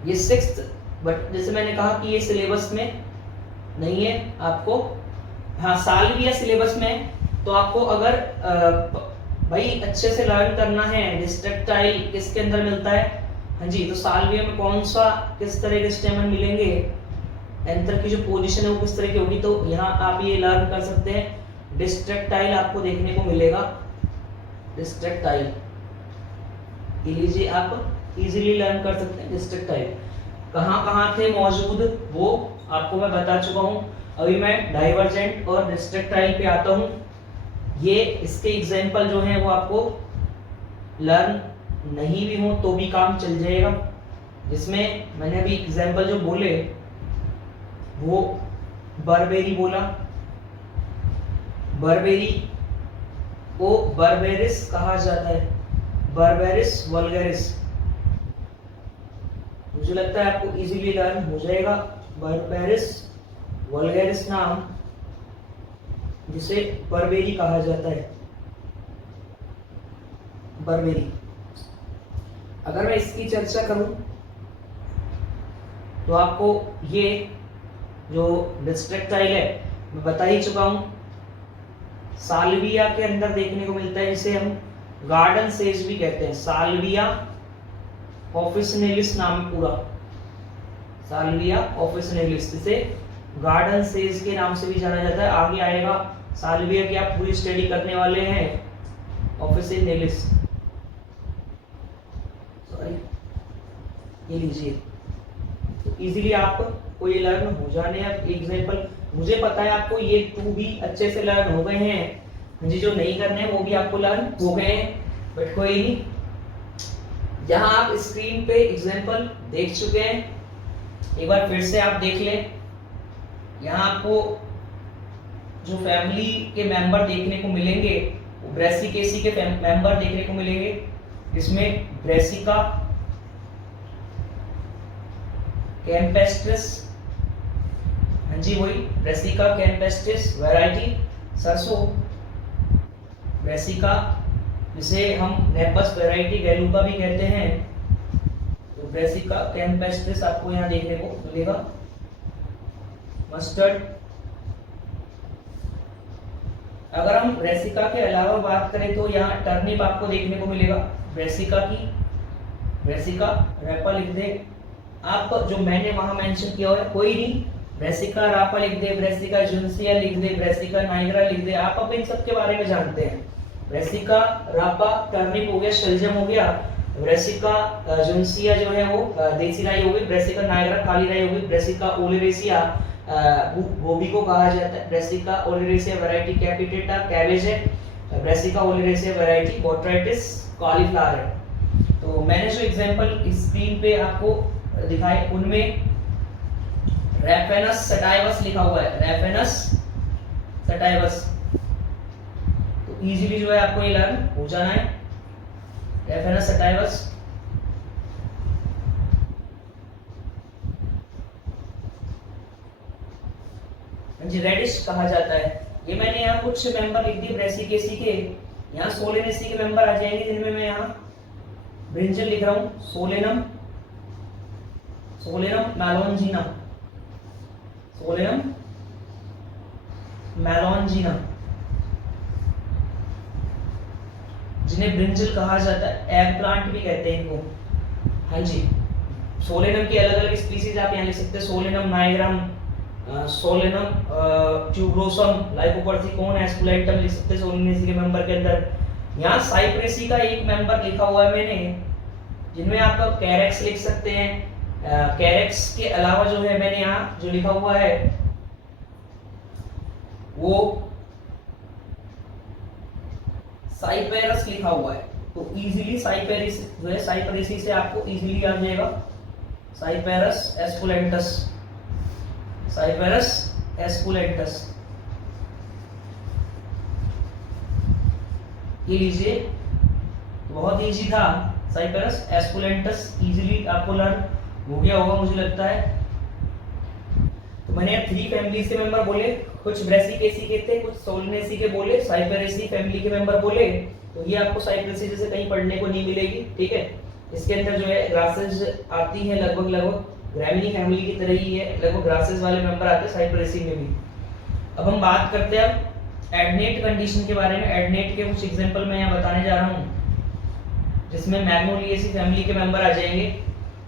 ये 6th, बट जैसे मैंने कहा कि ये सिलेबस में नहीं है आपको, हाँ साल भी है सिलेबस में, तो आपको अगर भाई अच्छे से लर्न करना है डिस्ट्रक्टाइल किसके अंदर मिलता है, हाँ जी, तो साल्विया में कौन सा किस तरह के स्टेमन मिलेंगे, एंथर की जो पोजीशन है वो किस तरह की होगी, तो यहाँ आप ये लर्न कर सकते हैं। डिस्ट्रक्टाइल आपको देखने को मिलेगा, डिस्ट्रक्टाइल ये लीजिए, आप इजीली लर्न कर सकते हैं। डिस्ट्रक्टाइल कहाँ कहाँ थे मौजूद वो आपको मैं बता चुका हूँ। अभी मैं डाइवर्जेंट और डिस्ट्रक्टाइल पे आता हूँ। ये इसके एग्जाम्पल जो हैं वो आपको लर्न नहीं भी हो तो भी काम चल जाएगा। जिसमें मैंने अभी एग्जाम्पल जो बोले वो बर्बेरी बोला, बर्बेरी को बर्बेरिस कहा जाता है, बर्बेरिस वल्गैरिस, मुझे लगता है आपको इजीली लर्न हो जाएगा। बर्बेरिस वल्गैरिस नाम जिसे बर्बेरी कहा जाता है, बर्बेरी। अगर मैं इसकी चर्चा करूं तो आपको ये जो डिस्ट्रक्टाइल है मैं बता ही चुका हूं, साल्विया के अंदर देखने को मिलता है, जिसे हम गार्डन सेज भी कहते हैं। साल्विया ऑफिसिनेलिस नाम पूरा, साल्विया ऑफिसिनेलिस, जिसे गार्डन सेज के नाम से भी जाना जाता है। आगे आएगा साल्विया की आप पूरी स्टडी करने वाले हैं, ऑफिसिनेलिस, सॉरी ये लीजिए। तो इजीली आपको ये लर्न हो जाने। अब एग्जांपल मुझे पता है आपको ये 2 भी अच्छे से लर्न हो गए हैं, मुझे जो नहीं करने हैं वो भी आपको लर्न हो गए हैं, बट कोई नहीं। यहाँ आप स्क्रीन पे एग्जांपल देख चुके हैं, एक बार फिर से आप देख लें। यहाँ आपको जो फैमिली के मेंबर देखने को मिलेंगे वो ब्रेसिकेसी के मेंबर देखने को मिलेंगे, इसमें ब्रेसिका कैम्पेस्ट्रिस, हाँ जी वही ब्रेसिका कैम्पेस्ट्रिस वैरायटी सरसों, ब्रेसिका जिसे हम नेपस वैरायटी गैलुका भी कहते हैं, तो ब्रेसिका कैम्पेस्ट्रिस आपको यहाँ देखने को मिलेगा। मस्टर्ड, अगर हम ब्रेसिका के अलावा बात करें तो यहाँ टर्निप आपको देखने को मिलेगा, ब्रेसिका की, ब्रेसिका रैपा लिख दे आप, जो मैंने वहां मेंशन किया है कोई नहीं, ब्रेसिका रापा लिख दे, ब्रेसिका जुन्सिया लिख दे, ब्रेसिका नाइग्रा लिख दे, आप अब इन सब के बारे में जानते हैं। ब्रेसिका रापा टर्निप हो गया, शलजम हो गया, ब्रेसिका जुन्सिया जो है वो देसी राई हो गई, ब्रेसिका नाइग्रा काली राई हो गई, ब्रेसिका ओलिवेसिया गोभी को कहा जाता है, ब्रेसिका ओलिवेसिया वैरायटी कैपिटेटा कैबेज है, ब्रेसिका ओलिवेसिया वैरायटी बोट्राइटिस कॉलीफ्लावर है। तो मैंने जो एग्जांपल स्क्रीन पे आपको दिखाए उनमें रेफेनस सटाइवस लिखा हुआ है, रेफेनस सटाइवस, तो इजीली जो है आपको ये लर्न हो जाना है, रेफेनस सटाइवस। रेडिश कहा जाता है। ये मैंने यहाँ कुछ मेंबर लिख दिए ब्रेसिकेसी के, यहाँ सोलेनेसी के मेंबर आ जाएंगे, जिनमें मैं यहाँ ब्रिंजल लिख रहा हूँ, सोलेनम, सोलेनम मैलोंजिना, सोलेनम मैलोंजिना, जिन्हें ब्रिंजल कहा जाता है, एग प्लांट भी कहते हैं इनको। हाँ जी, सोलेनम की अलग अलग स्पीसीज आप यहाँ लिख सकते हैं, सोलेनम नाइग्राम, सोलेनम ट्यूब्रोसम, लाइकोपर्सिकोन एस्कुलेंटम लिख सकते हैं सोलेनेसी के मेंबर के अंदर। यहाँ साइप्रेसी का एक मेंबर लिखा हुआ है मैंने, जिनमें आप कैरेक्स लिख सकते हैं। कैरेक्स के अलावा जो है मैंने यहाँ जो लिखा हुआ है वो साइपेरस लिखा हुआ है, तो इजीली साइपेरिस जो है, साइपेरेसी से आपको इजीली आ जाएगा साइपेरस एस्कुलेंटस, साइपेरस एस्कुलेंटस, ये लीजिए, बहुत इजी था, साइपेरस एस्कुलेंटस इजीली आपको लर्न हो गया होगा मुझे लगता है। तो मैंने 3 फैमिली के मेंबर बोले, कुछ ब्रेसिकेसी के थे, कुछ सोलेनेसी के बोले, साइपेरेसी फैमिली के मेंबर बोले, तो ये आपको साइपेरेसी जैसे कहीं पढ़ने को नहीं मिलेगी, ठीक है। इसके अंदर जो है ग्रासेस आती है, लगभग ग्रैमिनी फैमिली की तरह ही है, लगभग ग्रासेस वाले मेंबर आते हैं साइपेरेसी में भी। अब हम बात करते हैं एडनेट कंडीशन के बारे में। एडनेट के कुछ एग्जांपल मैं यहाँ बताने जा रहा हूँ, जिसमें मैग्नोलिएसी फैमिली के मेंबर आ जाएंगे,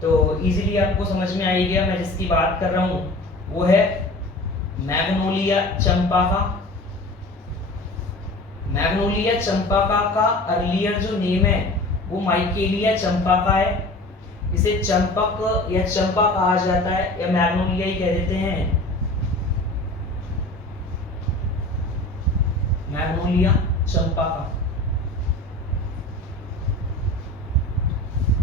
तो इजीली आपको समझ में आएगा मैं जिसकी बात कर रहा हूँ, वो है मैग्नोलिया चंपाका। मैग्नोलिया चंपाका का अर्लियर जो नेम है वो माइकेलिया चंपाका है। इसे चंपक या चंपा कहा जाता है, या मैग्नोलिया ही कह देते हैं, मैग्नोलिया चंपाका,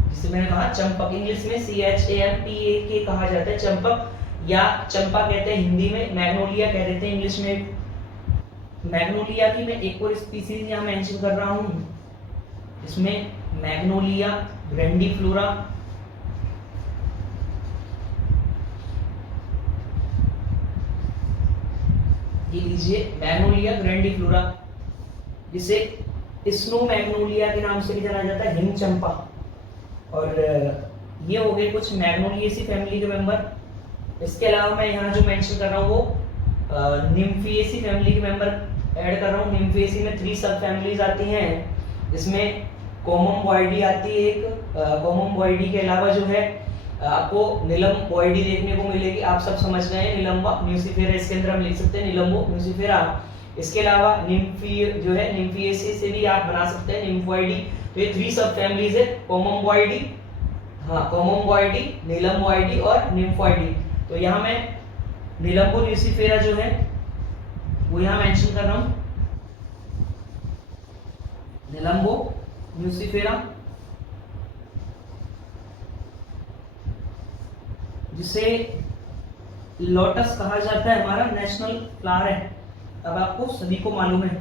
जिसे मैंने कहा चंपक, इंग्लिश में CHAMPAK कहा जाता है, चंपक या चंपा कहते हैं हिंदी में, मैग्नोलिया कह देते हैं इंग्लिश में। मैग्नोलिया की मैं एक और स्पीसीज यहाँ मेंशन कर रहा हूँ, इसमें मैग्नोलिया ग्रैंडिफ्लोरा, ये लीजिए मैग्नोलिया ग्रैंडिफ्लोरा, जिसे स्नो मैग्नोलिया के नाम से भी जाना जाता है, हिम चंपा। और ये हो गए कुछ मैग्नोलिएसी फैमिली के मेंबर। इसके अलावा मैं यहाँ जो मेंशन कर रहा हूँ वो निम्फिएसी फैमिली के मेंबर ऐड कर रहा हूँ। निम्फिएसी में 3 सब फैमिलीज आती हैं, इसमें कोमोम्बॉइडी आती है एक, कोमोम्बॉइडी के अलावा जो है आपको नीलम्बॉइडी देखने को मिलेगी, आप सब समझ गए हैं, नीलम्बा म्यूसिफेरा इसके अंदर हम लिख सकते हैं, नीलम्बो म्यूसिफेरा। इसके अलावा निम्फी जो है, निम्फिएसी से भी आप बना सकते हैं निम्फॉइडी। तो ये 3 सब फैमिलीज है, कोमोम्बॉइडी, हाँ कोमोम्बॉइडी, नीलम्बॉइडी और निम्फॉइडी। तो यहाँ मैं नीलम्बो म्यूसिफेरा जो है वो यहाँ मेंशन कर रहा हूँ, नीलम्बो म्यूसिफेरा, जिसे लोटस कहा जाता है, हमारा नेशनल फ्लावर है, अब आपको सभी को मालूम है।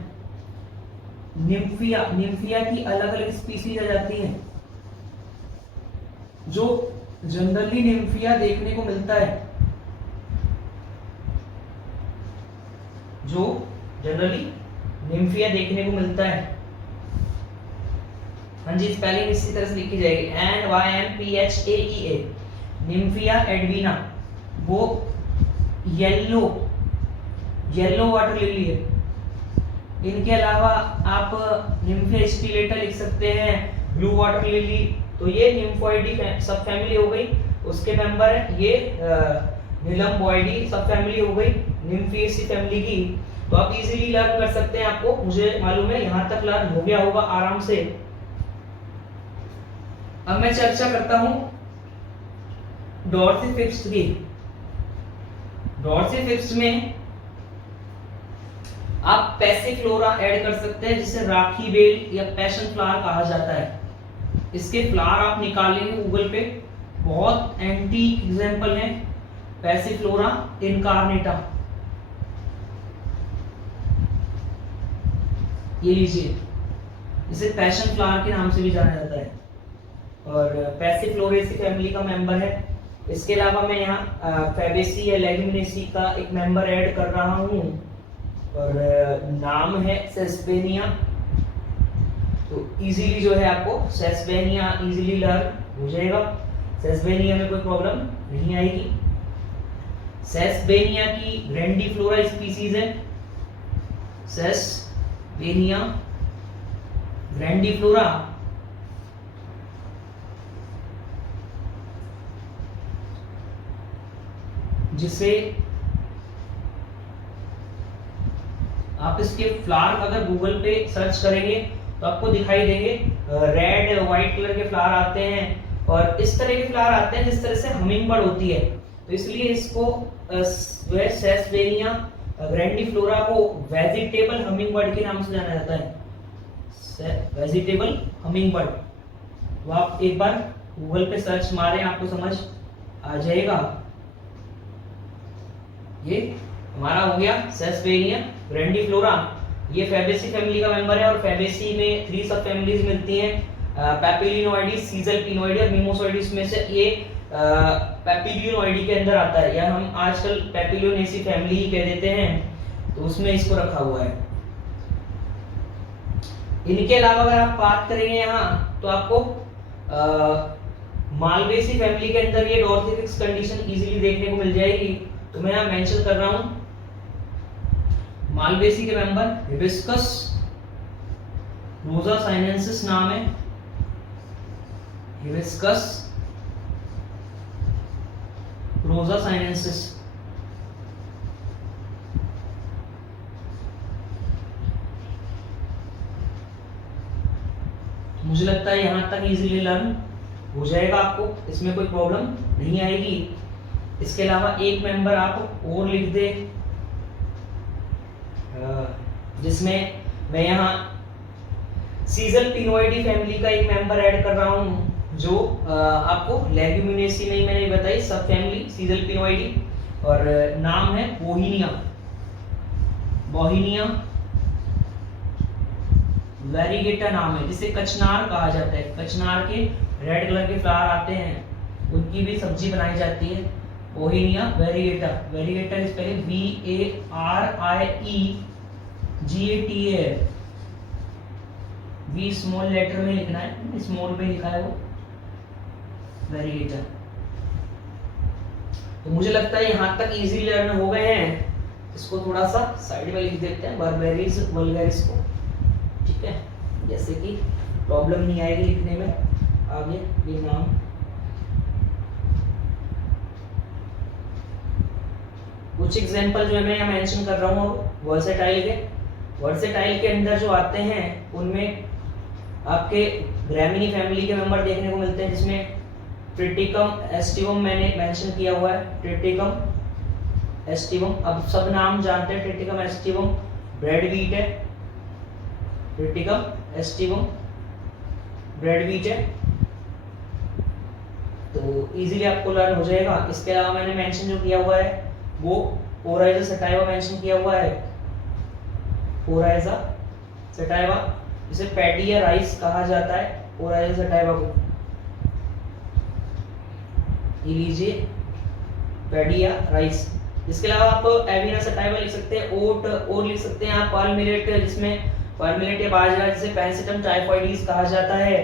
निम्फिया, निम्फिया की अलग अलग स्पीसीज आ जाती हैं, जो जनरली निम्फिया देखने को मिलता है, जो जनरली निम्फिया देखने को मिलता है। हाँ जी, स्पेलिंग इसी तरह से लिखी जाएगी, NYMPHAEA, निम्फिया एडवीना। वो येलो वाटर लिली है। इनके अलावा आप निम्फिया स्टिलेटा लिख सकते हैं, ब्लू वाटर लिली। तो ये निम्फोइडी सब फैमिली हो गई, उसके मेंबर है ये नीलम्बॉइडी सब फैमिली हो गई निम्फिएसी फैमिली की। तो आप इजीली लर्न कर सकते हैं, आपको मुझे मालूम है यहाँ तक लर्न हो गया होगा आराम से। अब मैं चर्चा करता हूँ डॉर्सिफिप्स की। डॉर्सिफिप्स में आप पैसिफ्लोरा ऐड कर सकते हैं, जिसे राखी बेल या पैशन फ्लावर कहा जाता है। इसके फ्लावर आप निकालेंगे गूगल पे, बहुत एंटीक एग्जांपल हैं, पैसिफ्लोरा इनकार्नेटा, ये लीजिए, इसे पैशन फ्लावर के नाम से भी जाना जाता है और पैसिफ्लोरेसी फैमिली का मेंबर है। इसके अलावा मैं यहाँ फैबेसी या लेग्यूमिनेसी का एक मेंबर ऐड कर रहा हूँ और नाम है सेस्पेनिया। तो इजीली जो है आपको सेस्पेनिया इजीली लर्न हो जाएगा, सेस्पेनिया में कोई प्रॉब्लम नहीं आएगी। सेस्पेनिया की ग्रैंडीफ्लोरा स्पीसीज है, सेस्पेनिया ग्रैंडीफ्लोरा, जिसे आप इसके फ्लावर अगर गूगल पे सर्च करेंगे तो आपको दिखाई देंगे, रेड व्हाइट कलर के फ्लावर आते हैं और इस तरह के फ्लावर आते हैं जिस तरह से हमिंग बर्ड होती है। तो इसलिए इसको सेस्पेनिया ग्रैंडीफ्लोरा को वेजिटेबल हमिंग बर्ड के नाम से जाना जाता है, वेजिटेबल हमिंग बर्ड। तो आप एक बार गूगल पे सर्च मारें, आपको समझ आ जाएगा। ये हमारा हो गया सेस्पेनिया ग्रैंडीफ्लोरा, ये फैबेसी फैमिली का मेंबर है और फैबेसी में 3 सब फैमिलीज मिलती हैं, पैपिलिनोइडी, सीजलपिनोइडी और मिमोसॉइडीज में से ये पैपिलिनोइडी के अंदर आता है, या हम आजकल पैपिलियोनेसी फैमिली ही कह देते हैं, तो उसमें इसको रखा हुआ है। इनके अलावा अगर आप बात करेंगे यहाँ तो आपको मालवेसी फैमिली के अंदर ये डॉर्थिफिक्स कंडीशन इजीली देखने को मिल जाएगी। तो मैं यहाँ मेंशन कर रहा हूं मालवेसी के मेंबर हिबिस्कस रोजा साइनेंसिस नाम है, हिबिस्कस रोजा साइनेंसिस। मुझे लगता है यहां तक इजीली लर्न हो जाएगा, आपको इसमें कोई प्रॉब्लम नहीं आएगी। इसके अलावा एक मेंबर आप और लिख दे, जिसमें मैं यहाँ सीजलपिनोइडी फैमिली का एक मेंबर ऐड कर रहा हूँ, जो आपको लेग्यूमिनेसी नहीं मैंने बताई, सब फैमिली सीजलपिनोइडी, और नाम है बोहिनिया, बोहिनिया वेरीगेटा नाम है, जिसे कचनार कहा जाता है। कचनार के रेड कलर के फ्लावर आते हैं, उनकी भी सब्जी बनाई जाती है, बोहिनिया वेरीगेटा। वेरीगेटा की स्पेलिंग VARIEGATA है, वी स्मॉल लेटर में लिखना है, स्मॉल में लिखा है वो, वेरीगेटा। तो मुझे लगता है यहाँ तक इजी लर्न हो गए हैं, इसको थोड़ा सा साइड में लिख देते हैं, बारबेरीज वल्गैरिस को, ठीक है, जैसे कि प्रॉब्लम नहीं आएगी लिखने में आगे ये नाम। कुछ एग्जांपल जो है मैं यहाँ मेंशन कर रहा हूँ वर्सेटाइल के। वर्सेटाइल के अंदर जो आते हैं उनमें आपके ग्रैमिनी फैमिली के मेंबर देखने को मिलते हैं, जिसमें ट्रिटिकम एस्टिवम मैंने मेंशन किया हुआ है, ट्रिटिकम एस्टिवम। अब सब नाम जानते हैं, ट्रिटिकम एस्टिवम ब्रेड व्हीट है, ट्रिटिकम एस्टिवम ब्रेड व्हीट है, तो इजीली आपको लर्न हो जाएगा। इसके अलावा मैंने मेंशन जो किया हुआ है वो ओराइजा सटाइवा मेंशन किया हुआ है, ओराइजा सटाइवा, जिसे पैडी या राइस कहा जाता है, ओराइजा सटाइवा को ये लीजिए, पैडी या राइस। इसके अलावा आप एविना सटाइवा लिख सकते हैं, ओट और लिख सकते हैं आप, पर्ल मिलेट, जिसमें पर्ल मिलेट या बाजरा, जिसे पेंसिटम टाइफॉइडीज कहा जाता है।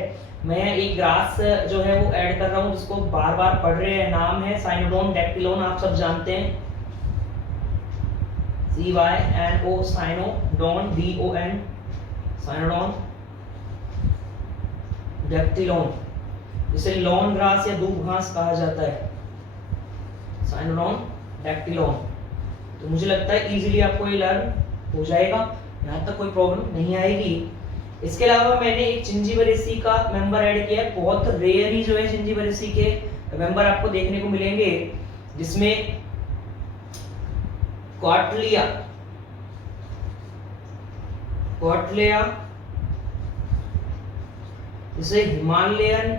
मैं एक ग्रास जो है वो ऐड कर रहा हूँ, जिसको बार बार पढ़ रहे हैं, नाम है साइनोडोन डैक्टिलोन, आप सब जानते हैं, CYNO साइनोडोन, DON साइनोडोन डैक्टिलोन, जिसे लॉन ग्रास या दूब घास कहा जाता है, साइनोडोन डैक्टिलोन। तो मुझे लगता है इजीली आपको ये लर्न हो जाएगा, यहाँ तक कोई प्रॉब्लम नहीं आएगी। इसके अलावा मैंने एक जिंजीबरेसी का मेंबर ऐड किया है, बहुत रेयर ही जो है जिंजीबरेसी के मेंबर आपको देखने को मिलेंगे, जिसमें क्वाटलिया, क्वाटलिया जिसे हिमालयन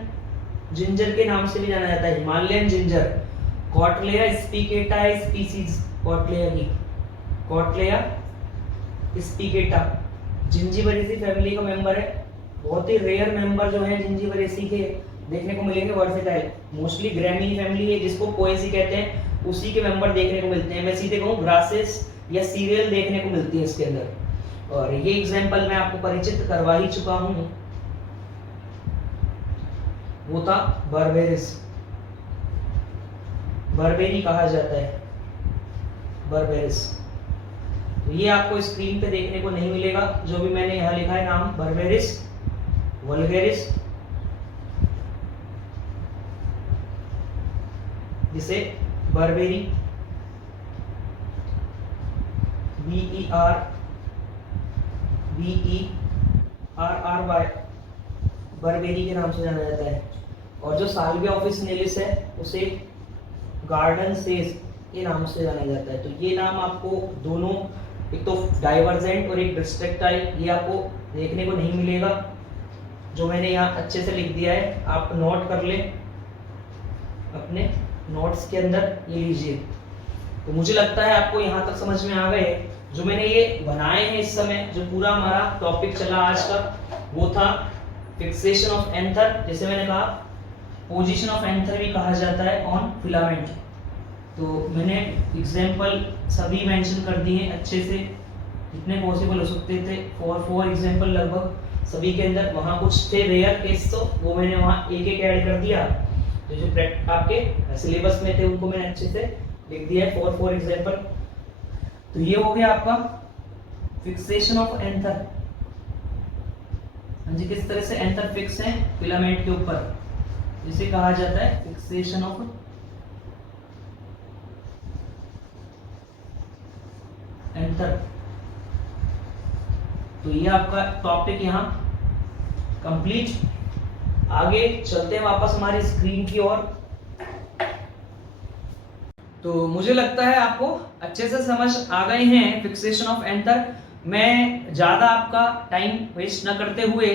जिंजर के नाम से भी जाना जाता है, हिमालयन जिंजर, कॉटलेया स्पिकेटा स्पीसीज, कॉटलेया की, कॉटलेया स्पिकेटा जिंजीबरेसी फैमिली का मेंबर है। बहुत ही रेयर मेंबर जो है जिंजीबरेसी के देखने को मिलेंगे वर्सेटाइल। मोस्टली ग्रैमिनी फैमिली है जिसको पोएसी कहते हैं, उसी के मेंबर देखने को मिलते हैं। मैं सीधे कहूँ ग्रासेस या सीरियल देखने को मिलती है इसके अंदर। और ये एग्जांपल मैं आपको परिचित करवा ही चुका हूँ, वो था बर्बेरिस, बर्बेरी कहा जाता है, बर्बेरिस। तो ये आपको स्क्रीन पे देखने को नहीं मिलेगा, जो भी मैंने यहाँ लिखा है नाम, बर्बेरिस वल्गेरिस, जिसे बर्बेरी BERBERRY बर्बेरी के नाम से जाना जाता है। और जो साल्विया ऑफिसिनेलिस है उसे गार्डन सेज के नाम से जाना जाता है। तो ये नाम आपको दोनों, एक तो डाइवर्जेंट और एक डिस्ट्रिक्टाइल, ये आपको देखने को नहीं मिलेगा, जो मैंने यहाँ अच्छे से लिख दिया है, आप नोट कर लें अपने नोट्स के अंदर, ये लीजिए। तो मुझे लगता है आपको यहाँ तक समझ में आ गए। जो मैंने ये बनाए हैं इस समय, जो पूरा हमारा टॉपिक चला आज का, वो था फिक्सेशन ऑफ एंथर, जैसे मैंने कहा पोजीशन ऑफ एंथर भी कहा जाता है ऑन फिलामेंट। तो मैंने एग्जाम्पल सभी मेंशन कर दिए हैं अच्छे से, जितने पॉसिबल हो सकते थे, 4 एग्जाम्पल लगभग सभी के अंदर। वहाँ कुछ थे रेयर केस, तो वो मैंने वहाँ एक एक ऐड कर दिया। तो जो आपके सिलेबस में थे उनको मैंने अच्छे से लिख दिया है, 4 एग्जाम्पल। तो ये हो गया आपका फिक्सेशन ऑफ एंथर। हाँ जी, किस तरह से एंथर फिक्स है फिलामेंट के ऊपर, जिसे कहा जाता है फिक्सेशन ऑफ एंथर। तो ये आपका टॉपिक यहाँ कंप्लीट। आगे चलते हैं वापस हमारी स्क्रीन की ओर। तो मुझे लगता है आपको अच्छे से समझ आ गए हैं फिक्सेशन ऑफ एंथर। मैं ज्यादा आपका टाइम वेस्ट न करते हुए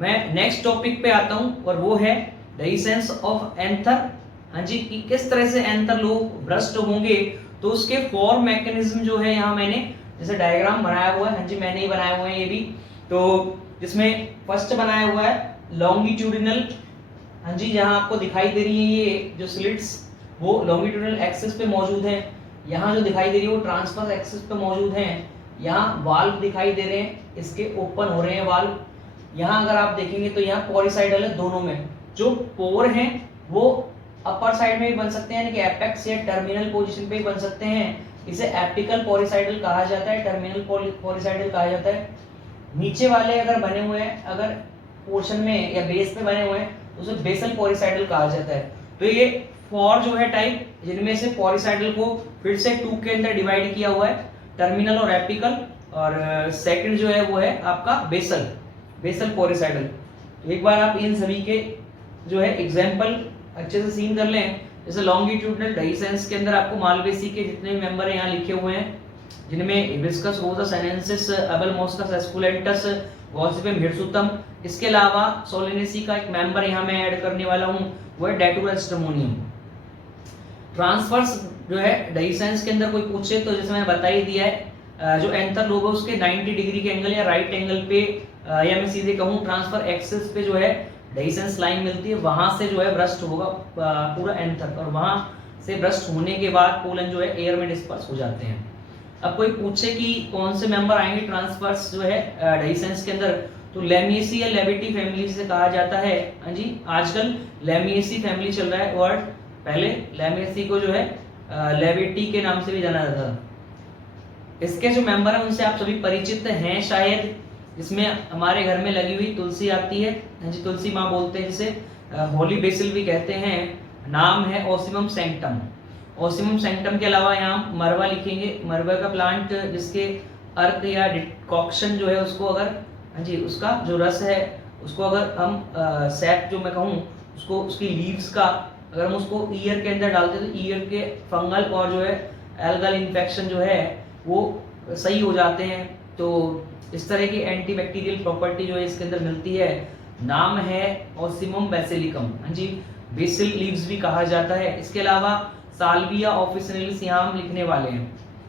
मैं नेक्स्ट टॉपिक पे आता हूं, और वो है डेहिसेंस ऑफ एंथर। हाँ जी, कि किस तरह से एंथर लोग भ्रष्ट होंगे, तो उसके फॉर्म मैकेनिज्म जो है यहाँ मैंने जैसे डायग्राम बनाया हुआ है। हाँ जी, मैंने ही बनाए हुए हैं ये भी। तो जिसमें फर्स्ट बनाया हुआ है लॉन्गिट्यूडिनल, हाँ जी, जहाँ आपको दिखाई दे रही है ये जो स्लिट्स, वो लॉन्गिट्यूडिनल एक्सिस पे मौजूद है। यहाँ जो दिखाई दे रही है वो ट्रांसवर्स एक्सिस पे मौजूद है। यहाँ वाल्व दिखाई दे रहे हैं, इसके ओपन हो रहे हैं वाल्व। यहाँ अगर आप देखेंगे तो यहाँ पॉलीसाइडल है दोनों में। जो पोर हैं वो अपर साइड में भी बन सकते हैं, यानी कि एपेक्स या टर्मिनल पोजीशन पे भी बन सकते हैं। इसे एपिकल पॉलीसाइडल कहा जाता है, टर्मिनल पॉलीसाइडल कहा जाता है। नीचे वाले अगर बने हुए हैं, अगर पोर्शन में या बेस पे बने हुए हैं, तो उसे बेसल पॉलीसाइडल कहा जाता है। तो ये 4 जो है टाइप, जिनमें से पॉलीसाइडल को फिर से 2 के अंदर डिवाइड किया हुआ है, टर्मिनल और एपिकल। और सेकंड जो है वो है आपका बेसल पॉलीसाइडल। तो एक बार आप इन सभी के जो है एग्जाम्पल अच्छे से सीन कर लें। जैसे लॉन्गिट्यूडिनल डेहिसेंस के अंदर आपको मालवेसी के जितने भी मेंबर हैं यहाँ लिखे हुए हैं, जिनमें हिबिस्कस रोसा सेनेंसिस, अबलमोस्कस एस्कुलेंटस, गॉसिपियम हिरसुटम। इसके अलावा सोलेनेसी का एक मेंबर यहाँ मैं ऐड करने वाला हूँ, वो है डेटुरा स्ट्रमोनियम। ट्रांसवर्स जो है डेहिसेंस के अंदर कोई पूछे तो जैसे मैंने बता ही दिया है, जो एंथर लोब है उसके 90 डिग्री के एंगल या राइट एंगल पे, या मैं सीधे कहूँ ट्रांसफर एक्सिस पे जो है डेहिसेंस लाइन मिलती है, वहां से जो है ब्रस्ट होगा पूरा एंथर, और वहां से ब्रस्ट होने के बाद पोलन जो है एयर में डिस्पर्स हो जाते हैं। अब कोई पूछे कि कौन से मेंबर आएंगे ट्रांसवर्स जो है डेहिसेंस के अंदर, तो लेमिएसी या लेविटी फैमिली से कहा जाता है। हाँ जी, आजकल लेमिएसी फैमिली चल रहा है वर्ड, पहले लेमिएसी को जो है लेविटी के नाम से भी जाना जाता था। इसके जो मेंबर हैं उनसे आप सभी परिचित हैं शायद, जिसमें हमारे घर में लगी हुई तुलसी आती है, हाँ जी, तुलसी माँ बोलते हैं जिसे, होली बेसिल भी कहते हैं। नाम है ओसिमम सैंक्टम। ओसिमम सैंक्टम के अलावा यहाँ मरवा लिखेंगे, मरवा का प्लांट जिसके अर्क या डिकॉक्शन जो है उसको अगर, हाँ जी, उसका जो रस है उसको अगर हम सैप जो मैं कहूँ उसको, उसकी लीव्स का अगर हम उसको ईयर के अंदर डालते हैं तो ईयर के फंगल और जो है एल्गल इन्फेक्शन जो है वो सही हो जाते हैं। तो इस तरह की एंटीबैक्टीरियल प्रॉपर्टी जो है इसके अंदर मिलती है। नाम है ओसिमम बेसिलिकम, हाँ जी, बेसिल लीव्स भी कहा जाता है। इसके अलावा साल्विया ऑफिसिनलिस यहाँ हम लिखने वाले हैं,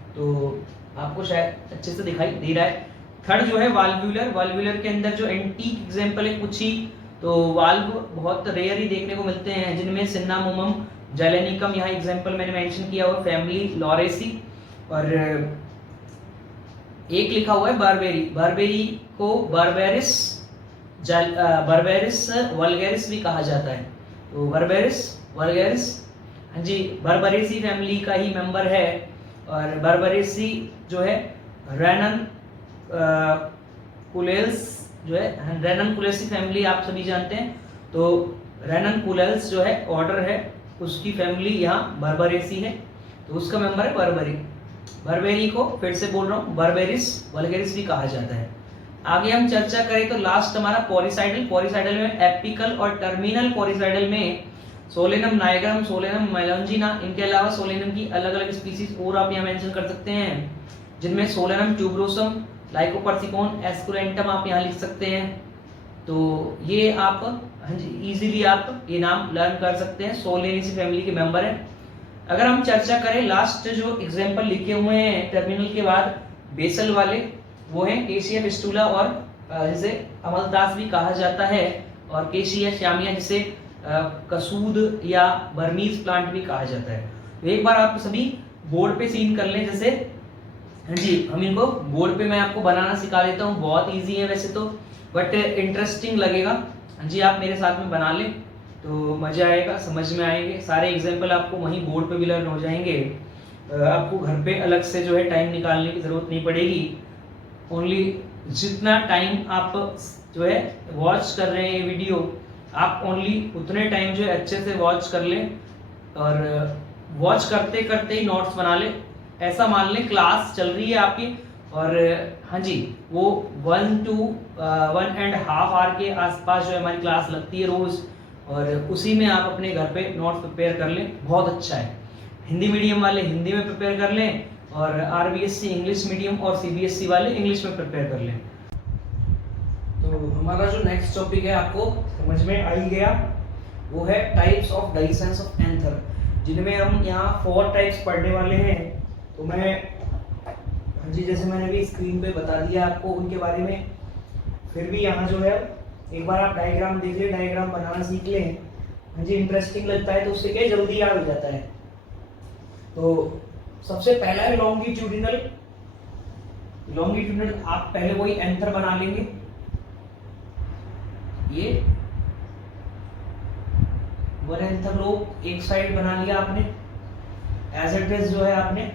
तो आपको शायद अच्छे से दिखाई दे रहा है। थर्ड जो है वाल्वुलर, वाल्वुलर के अंदर जो एंटीक एग्जांपल है कुछ ही, तो वाल्व बहुत रेयर ही देखने को मिलते हैं, जिनमें सिन्नामोमम, जेलेनिकम यहाँ एग्जांपल मैंने मेंशन किया हुआ, फैमिली लॉरेसी, और एक लिखा हुआ है बारबेरी, बारबेरी को बारबेरिस वल्गैरिस भी कहा जाता है, तो बारबेरिस वल्गैरिस, हाँ जी, बारबेरेसी फैमिली का ही मेंबर है। और बारबेरेसी जो है रेनन कुलेल्स जो है, रेनन कुलेसी फैमिली आप सभी जानते हैं, तो रेनन कुलेल्स जो है ऑर्डर है, उसकी फैमिली यहाँ बारबेरेसी है, तो उसका मेंबर है बारबेरी। बारबेरी को फिर से बोल रहा हूँ बारबेरिस वल्गैरिस भी कहा जाता है। आगे हम चर्चा करें तो लास्ट हमारा पॉलीसाइडल, पॉलीसाइडल में एपिकल और टर्मिनल पॉलीसाइडल में सोलेनम नाइग्रम, सोलेनम मेलंजिना, इनके अलावा सोलेनम की अलग अलग स्पीसीज और आप यहाँ मेंशन कर सकते हैं, जिनमें सोलेनम ट्यूबरोसम, लाइकोपर्सिकॉन, एस्कुलेंटम आप यहाँ लिख सकते हैं। तो ये आप हाँ जी इजीली आप ये नाम लर्न कर सकते हैं, सोलेनेसी फैमिली के मेंबर हैं। अगर हम चर्चा करें लास्ट जो एग्जांपल लिखे हुए हैं टर्मिनल के बाद बेसल वाले, वो हैं केशिया फिस्टुला और जिसे अमलतास भी कहा जाता है, और केशिया श्यामिया जिसे कसूद या बर्मीज प्लांट भी कहा जाता है। तो एक बार आप सभी बोर्ड पे सीन कर लें, जैसे हाँ जी हम इनको बोर्ड पे मैं आपको बनाना सिखा देता हूँ, बहुत इजी है वैसे तो, बट इंटरेस्टिंग लगेगा। हाँ जी आप मेरे साथ में बना लें तो मजा आएगा, समझ में आएंगे, सारे एग्जाम्पल आपको वहीं बोर्ड पे भी लर्न हो जाएंगे, आपको घर पे अलग से जो है टाइम निकालने की ज़रूरत नहीं पड़ेगी। ओनली जितना टाइम आप जो है वॉच कर रहे हैं ये वीडियो, आप ओनली उतने टाइम जो है अच्छे से वॉच कर लें, और वॉच करते करते ही नोट्स बना लें। ऐसा मान लें क्लास चल रही है आपकी, और हाँ जी वो 1 to 1.5 आवर के आसपास जो है हमारी क्लास लगती है रोज़, और उसी में आप अपने घर पे नोट्स प्रिपेयर कर लें, बहुत अच्छा है। हिंदी मीडियम वाले हिंदी में प्रिपेयर कर लें, और आरबीएससी इंग्लिश मीडियम और सीबीएसई वाले इंग्लिश में प्रिपेयर कर लें। तो हमारा जो नेक्स्ट टॉपिक है आपको समझ में आ ही गया, वो है टाइप्स ऑफ डाइसेंस ऑफ एंथर, जिनमें हम यहाँ 4 टाइप्स पढ़ने वाले हैं। तो मैं हाँ जी जैसे मैंने भी स्क्रीन पे बता दिया आपको उनके बारे में, फिर भी यहाँ जो है एक बार आप डायग्राम देख लें, डायग्राम बनाना सीख लें। हाँ जी इंटरेस्टिंग लगता है तो उससे क्या जल्दी याद हो जाता है। तो सबसे पहला है लॉन्गिट्यूडिनल। लॉन्गिट्यूडिनल आप पहले वही एंथर बना लेंगे, ये वन एंथर लोब एक साइड बना लिया आपने, एज इट इज जो है आपने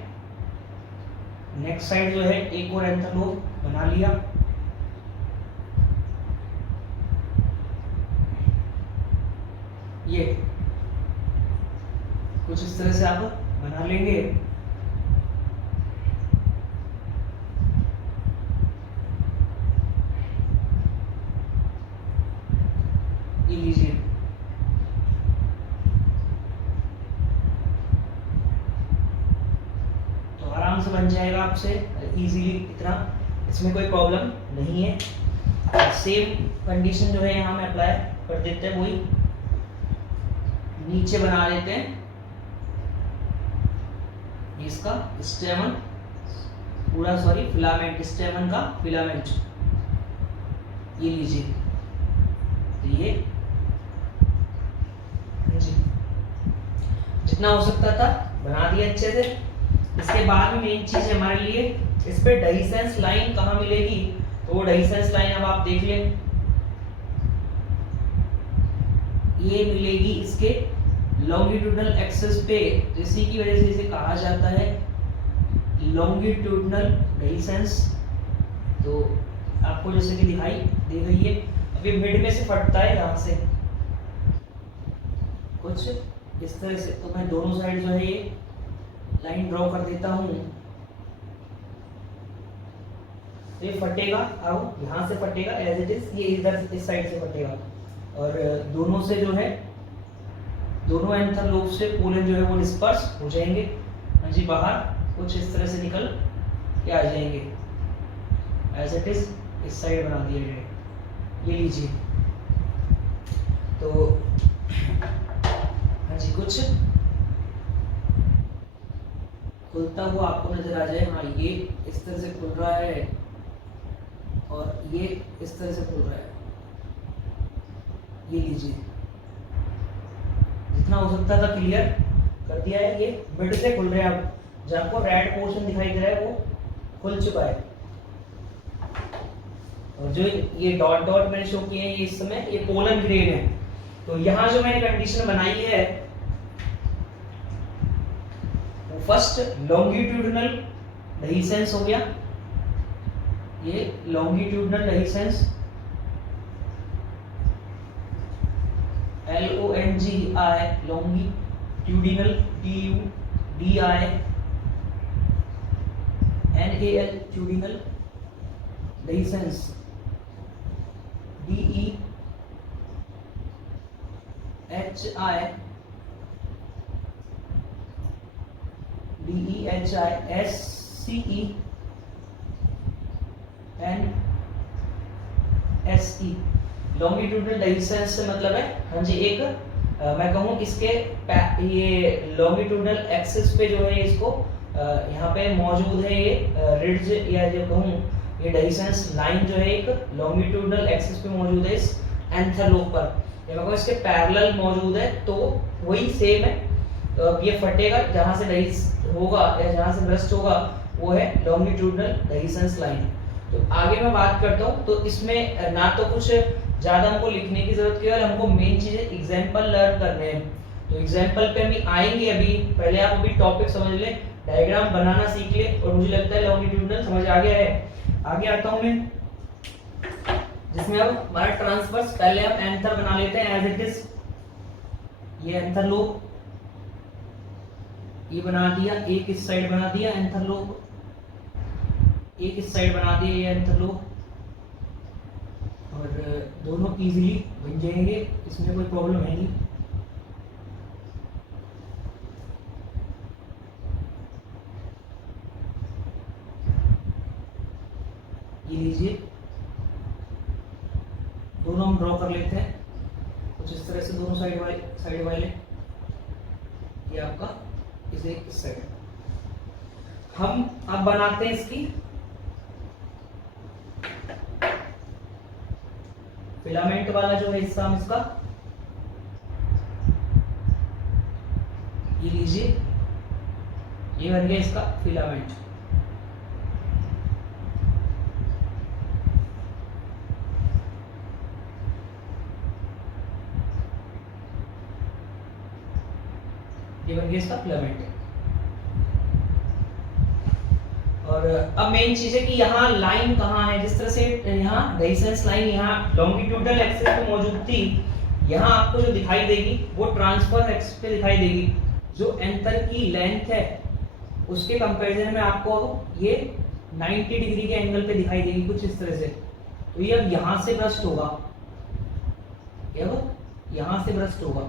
नेक्स्ट साइड जो है एक और एंथर लोब बना लिया। ये कुछ इस तरह से आप बना लेंगे। ये लीजिए, तो आराम से बन जाएगा आपसे इजीली, इतना इसमें कोई प्रॉब्लम नहीं है। सेम कंडीशन जो है यहाँ में अप्लाई कर देते हैं, वही नीचे बना लेते हैं इसका स्टेमन पूरा, सॉरी फिलामेंट, स्टेमन का फिलामेंट, ये लीजिए। तो ये जितना हो सकता था बना दिया अच्छे से। इसके बाद में मेन चीज है हमारे लिए, इस पे डाइसेंस लाइन कहाँ मिलेगी, तो वो डाइसेंस लाइन अब आप देख लें, ये मिलेगी इसके लॉन्गिट्यूडनल एक्सिस पे, इसी की वजह से इसे कहा जाता है लॉन्गिट्यूडनल डाइसेंस। तो आपको जैसे कि दिखाई दे रही है, अभी मिड में से फटता है यहाँ से कुछ इस तरह से, तो मैं दोनों साइड जो है ये लाइन ड्रॉ कर देता हूँ। तो ये फटेगा, अब यहाँ से फटेगा एज इट इज, ये इधर इस साइड से फटेगा, और दोनों से जो है दोनों एंथर लोब से पोलन जो है वो डिस्पर्स हो जाएंगे। हाँ जी बाहर कुछ इस तरह से निकल के आ जाएंगे, एज इट इज इस साइड बना दिया जाए, ये लीजिए। तो हाँ जी कुछ खुलता हुआ आपको नजर आ जाए। हाँ, ये इस तरह से खुल रहा है और ये इस तरह से खुल रहा है। ये लीजिए, जितना हो सकता था क्लियर कर दिया है। ये मिड से खुल रहे हैं। अब जो आपको रेड पोर्शन दिखाई दे रहा है वो खुल चुका है, और जो ये डॉट डॉट मैंने शो किए हैं ये इस समय ये पोलन ग्रेन है। तो यहाँ जो मैंने कंडीशन बनाई है, फर्स्ट लॉन्गिट्यूडिनल डेहिसेंस हो गया, ये longitudinal dehiscence LONGI longitudinal TUDINAL ट्यूडिनल dehiscence DEHI SCENSE longitudinal dehiscence से मतलब है, हाँ जी, एक मैं कहूँ इसके ये लॉन्गिट्यूडिनल एक्सिस पे जो है इसको यहाँ पे मौजूद है ये रिड्ज, या जो कहूँ ये डेहिसेंस लाइन जो है एक लॉन्गिट्यूडिनल एक्सिस पे मौजूद है इस एंथर लोब पर। ये मैं कहूँ इसके पैरेलल मौजूद है, तो वही सेम है। तो अब ये फटेगा जहाँ से डेहिस होगा या जहाँ से ब्रस्ट होगा वो है लॉन्गिट्यूडिनल डेहिसेंस लाइन। तो आगे मैं बात करता हूँ। तो इसमें ना तो कुछ ज़्यादा हमको लिखने की जरूरत, केवल हमको मेन चीज़ें एग्जाम्पल लर्न करने हैं। तो एग्जाम्पल पे हम आएंगे। अभी पहले आप अभी टॉपिक समझ ले, डायग्राम बनाना सीख ले, और मुझे लगता है लॉन्गिट्यूडिनल समझ आ गया है। आगे आता हूँ मैं, जिसमें अब हमारा ट्रांसवर्स, पहले हम एंथर बना लेते हैं एज इट इज। ये एंथर लोब ये बना दिया, एक इस साइड बना दिया एंथर लोब, एक इस साइड बना दिया ये एंथर लोब, और दोनों इजीली बन जाएंगे, इसमें कोई प्रॉब्लम है नहीं। ये लीजिए, दोनों हम ड्रॉ कर लेते हैं कुछ इस तरह से, दोनों साइड वाले। ये आपका इसे इस साइड हम अब बनाते हैं इसकी फिलामेंट वाला जो है हिस्सा हम इसका, ये लीजिए, ये बन गया इसका फिलामेंट। ये बन गया इसका फिलामेंट। और अब मेन चीज है कि यहाँ लाइन कहाँ है। जिस तरह से यहाँ डेहिसेंस लाइन यहाँ लॉन्गिट्यूडनल एक्सिस पे मौजूद थी, यहाँ आपको जो दिखाई देगी वो ट्रांसफर एक्सिस पे दिखाई देगी। जो एंथर की लेंथ है उसके कंपैरिजन में आपको ये 90 डिग्री के एंगल पे दिखाई देगी कुछ इस तरह से। तो ये अब यहाँ से ब्रस्ट होगा, यहाँ से ब्रस्ट होगा,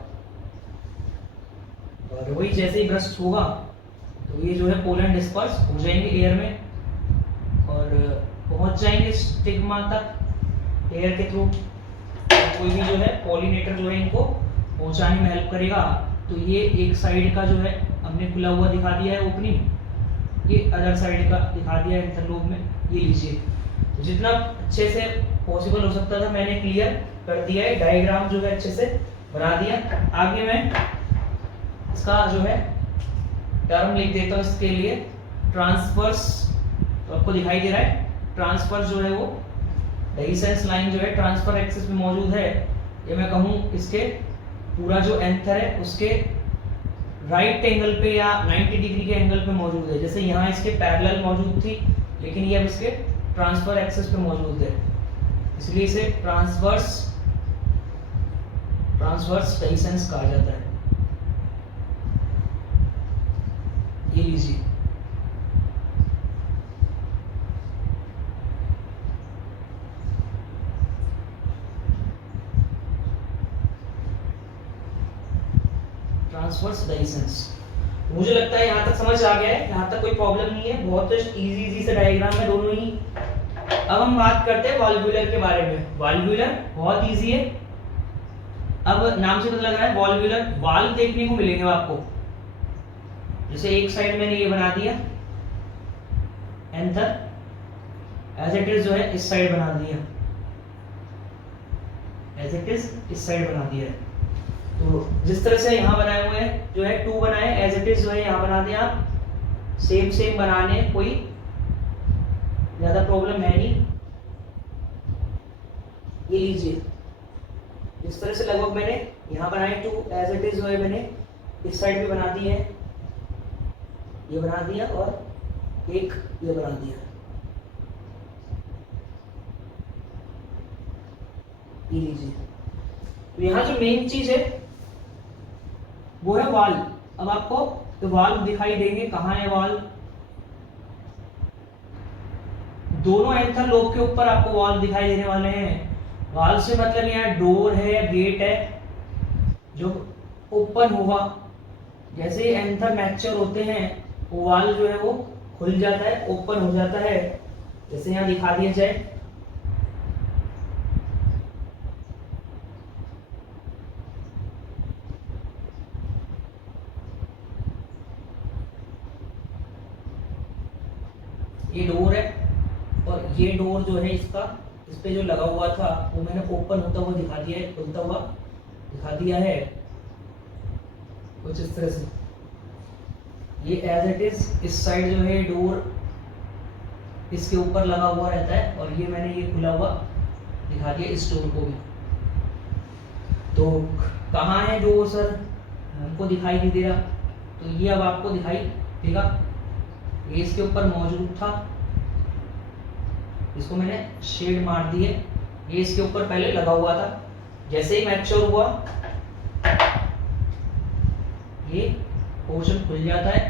और वही जैसे ही ब्रस्ट होगा तो ये जो है पोलन डिस्पर्स हो जाएंगे एयर में और पहुंच जाएंगे स्टिग्मा तक एयर के थ्रू। कोई भी जो है पॉलिनेटर जो है इनको पहुंचाने में हेल्प करेगा। तो ये एक साइड का जो है हमने खुला हुआ दिखा दिया है ओपनिंग, ये अदर साइड का दिखा दिया है एंथर लोब में। ये लीजिए, तो जितना अच्छे से पॉसिबल हो सकता था मैंने क्लियर कर दिया है, डायग्राम जो है अच्छे से बना दिया। आगे मैं इसका जो है टर्म लिख देता हूँ इसके लिए, ट्रांसवर्स। तो आपको दिखाई दे रहा है ट्रांसवर्स जो है वो डेहिसेंस लाइन जो है ट्रांसफर एक्सिस में मौजूद है। ये मैं कहूँ इसके पूरा जो एंथर है उसके राइट एंगल पे या 90 डिग्री के एंगल पे मौजूद है। जैसे यहाँ इसके पैरेलल मौजूद थी, लेकिन ये अब इसके ट्रांसफर एक्सिस पे मौजूद है, इसलिए इसे ट्रांसवर्स डेहिसेंस कहा जाता है। ये लीजिए, ट्रांसवर्स डेहिसेंस। मुझे लगता है यहाँ तक समझ आ गया है, यहाँ तक कोई प्रॉब्लम नहीं है, बहुत इजी से डायग्राम है दोनों ही। अब हम बात करते हैं वॉल्व्यूलर के बारे में। वॉल्व्यूलर बहुत इजी है, अब नाम से पता लग रहा है वॉल्व्यूलर, वाल्व देखने को मिलेंगे आपको। जैसे एक साइड मैंने ये बना दिया एंथर, एज इट इज जो है इस साइड बना दिया, एज इट इज इस साइड बना दिया है। तो जिस तरह से यहाँ बनाए हुए हैं जो है 2 बनाए, एज इट इज जो है यहाँ बना दिया आप, सेम सेम बनाने, कोई ज्यादा प्रॉब्लम है नहीं। ये लीजिए इस तरह से लगभग मैंने यहाँ बनाए 2, एज इट इज जो है मैंने इस साइड भी बना दी है, ये बना दिया और एक ये बना दिया। ये लीजिए। तो यहाँ जो मेन चीज है वो है वाल। अब आपको तो वाल दिखाई देंगे, कहाँ है वाल? दोनों एंथर लोब के ऊपर आपको वाल दिखाई देने वाले हैं। वाल से मतलब यहाँ डोर है या गेट है जो ओपन होगा। जैसे एंथर मैच्योर होते हैं वो वाल जो है वो खुल जाता है, ओपन हो जाता है। जैसे यहाँ दिखा दिया जाए, ये डोर है और ये डोर जो है इसका, इस पे जो लगा हुआ था वो मैंने ओपन होता हुआ दिखा दिया है, खुलता हुआ दिखा दिया है कुछ इस तरह से। ये एज इट इज इस साइड जो है डोर इसके ऊपर लगा हुआ रहता है और ये मैंने ये खुला हुआ दिखा दिया इस डोर को भी। तो कहाँ है डोर सर? हमको दिखाई नहीं दे रहा, तो ये अब आपको दिखाई देगा। ये इसके ऊपर मौजूद था, इसको मैंने शेड मार दी है। ये इसके ऊपर पहले लगा हुआ था, जैसे ही मैच्योर हुआ ये पोर्शन खुल जाता है,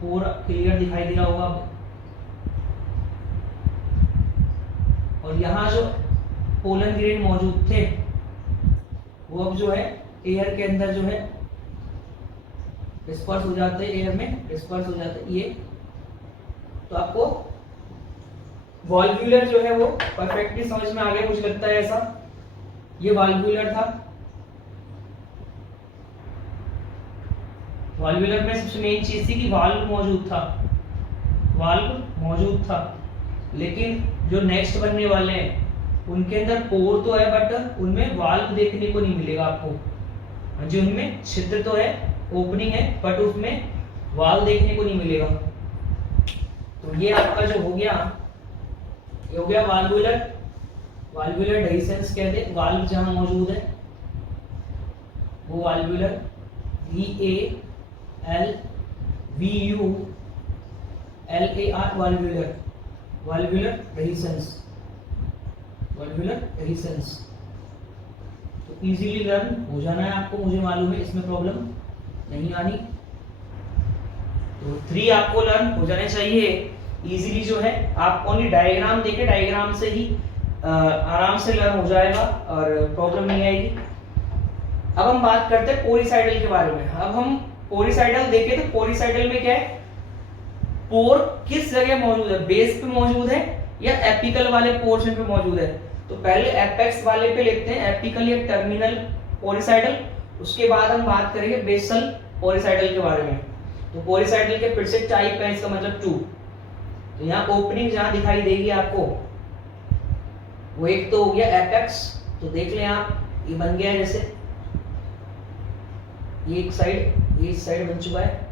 पूरा क्लियर दिखाई दे रहा होगा। और यहाँ जो पोलन ग्रेन मौजूद थे वो अब जो है एयर के अंदर जो है डिस्पर्स हो जाते हैं, एयर में डिस्पर्स हो जाते हैं ये। तो आपको वॉल्व्यूलर जो है वो परफेक्टली समझ में आ गया, मुझे लगता है ऐसा। ये वॉल्व्यूलर था। वॉल्व्यूलर में सबसे मेन चीज थी कि वाल्व मौजूद था, वाल्व मौजूद था। लेकिन जो नेक्स्ट बनने वाले हैं उनके अंदर पोर तो है बट उनमें वाल्व देखने को नहीं मिलेगा आपको। जी उनमें छिद्र तो है, ओपनिंग है, बट उसमें वाल्व देखने को नहीं मिलेगा। तो ये आपका जो हो गया, ये हो गया वाल्वुलर। वाल्वुलर डेहिसेंस कहते हैं, वाल्व जहां मौजूद है वो valvular, VALVULAR valvular, valvular dehiscence, valvular dehiscence. तो इजीली लर्न हो जाना है आपको, मुझे मालूम है इसमें प्रॉब्लम नहीं आनी। तो 3 आपको लर्न हो जाने चाहिए इजीली। जो है आप ओनली डायग्राम देखे, डायग्राम से ही आराम से लर्न हो जाएगा और प्रॉब्लम नहीं आएगी। अब हम बात करते हैं पोरिसाइडल के बारे में। अब हम पोरिसाइडल देखें तो पोरिसाइडल में क्या है, पोर किस जगह मौजूद है, बेस पे मौजूद है या एपिकल वाले पोर्शन पे मौजूद है। तो पहले एपेक्स वाले पे लिखते हैं, एपिकल या टर्मिनल पोरिसाइडल। उसके बाद हम बात करेंगे बेसल पोरिसाइडल के बारे में। तो पोरिसाइडल के फिर से टाइप है, इसका मतलब 2। तो यहाँ ओपनिंग जहां दिखाई देगी आपको वो एक तो हो गया एपेक्स। तो देख लें आप, ये बन गया है जैसे ये एक साइड, ये इस साइड बन चुका है।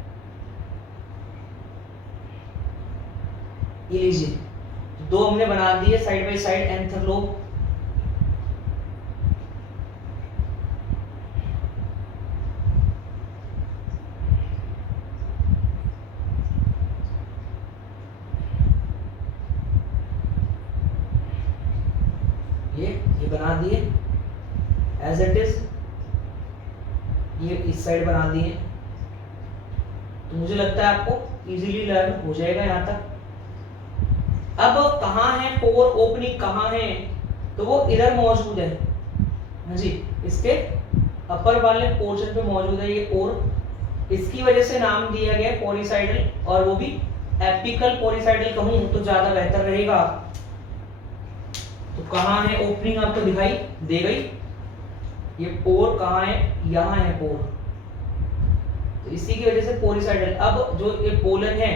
ये लीजिए, तो 2 हमने बना दिए side by side anther lobe. ये बना दिए एज इट इज, ये इस साइड बना दिए। तो मुझे लगता है आपको इजीली लर्न हो जाएगा यहाँ तक। अब कहाँ है पोर, ओपनिंग कहाँ है, तो वो इधर मौजूद है। हाँ जी, इसके अपर वाले पोर्शन पे मौजूद है ये पोर। इसकी वजह से नाम दिया गया पोरिसाइडल, और वो भी एपिकल पोरिसाइडल कहूं तो ज्यादा बेहतर रहेगा। तो कहाँ है ओपनिंग आपको दिखाई दे गई। ये पोर कहाँ है, यहाँ है पोर। तो इसी की वजह से पोलीसाइडल। अब जो ये पोलन है,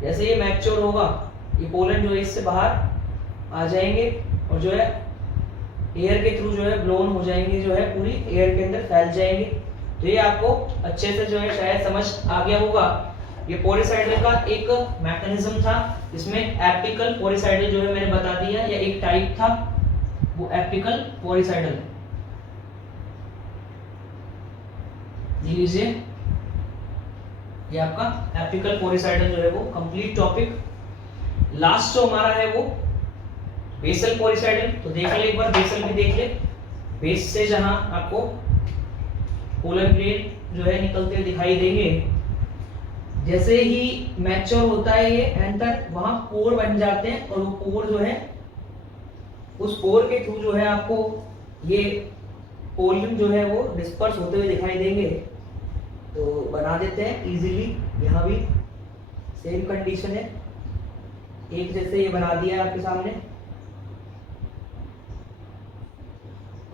जैसे ये मैच्योर होगा, ये पोलन जो है इससे बाहर आ जाएंगे और जो है एयर के थ्रू जो है ब्लोन हो जाएंगे, जो है पूरी एयर के अंदर फैल जाएंगे। तो ये आपको अच्छे से जो है शायद समझ आ गया होगा। ये पोलीसाइडल का एक मैकेनिज्म था, इसमें एपिकल पोलीसाइडल जो है मैंने बता दिया, या एक टाइप था वो एपिकल पोलीसाइडल। ये लीजिए, ये आपका एपिकल पोलीसाइडल जो है वो कंप्लीट टॉपिक। लास्ट जो हमारा है वो बेसल पोलीसाइडल। तो देख ले एक बार, बेसल भी देख ले। बेस से जहां आपको पोलन ग्रेन जो है निकलते हुए दिखाई देंगे, जैसे ही मैच्योर होता है ये एंटर, वहां पोर बन जाते हैं और वो पोर जो है, उस पोर के थ्रू जो है आपको ये पोलन जो है वो डिस्पर्स होते हुए दिखाई देंगे। तो बना देते हैं इजीली। यहाँ भी सेम कंडीशन है, एक जैसे ये बना दिया है आपके सामने,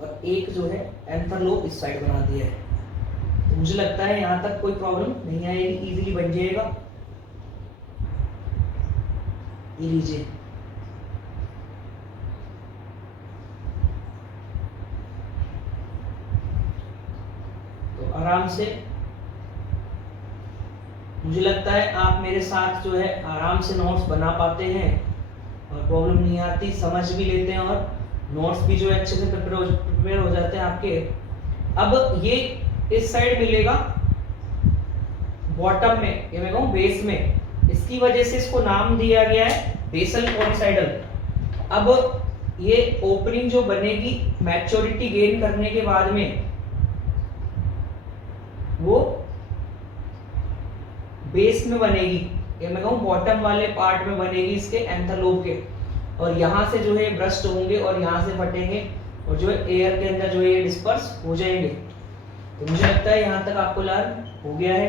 और एक जो है एंथर लोब इस साइड बना दिया है। तो मुझे लगता है यहाँ तक कोई प्रॉब्लम नहीं आएगी, इजीली बन जाएगा। ये लीजिए, तो आराम से मुझे लगता है आप मेरे साथ जो है आराम से नोट्स बना पाते हैं और प्रॉब्लम नहीं आती, समझ भी लेते हैं और नोट्स भी जो है अच्छे से प्रिपेयर हो जाते हैं आपके। अब ये इस साइड मिलेगा बॉटम में, ये मैं कहूँ बेस में, इसकी वजह से इसको नाम दिया गया है बेसल पोलीसाइडल। अब ये ओपनिंग जो बनेगी मैच्योरिटी गेन करने के बाद में, वो बेस में बनेगी, ये मैं कहूँ बॉटम वाले पार्ट में बनेगी इसके एंथर लोब के, और यहाँ से जो है ब्रस्ट होंगे और यहाँ से फटेंगे और जो है एयर के अंदर जो है ये डिस्पर्स हो जाएंगे। तो मुझे लगता है यहाँ तक आपको लर्न हो गया है।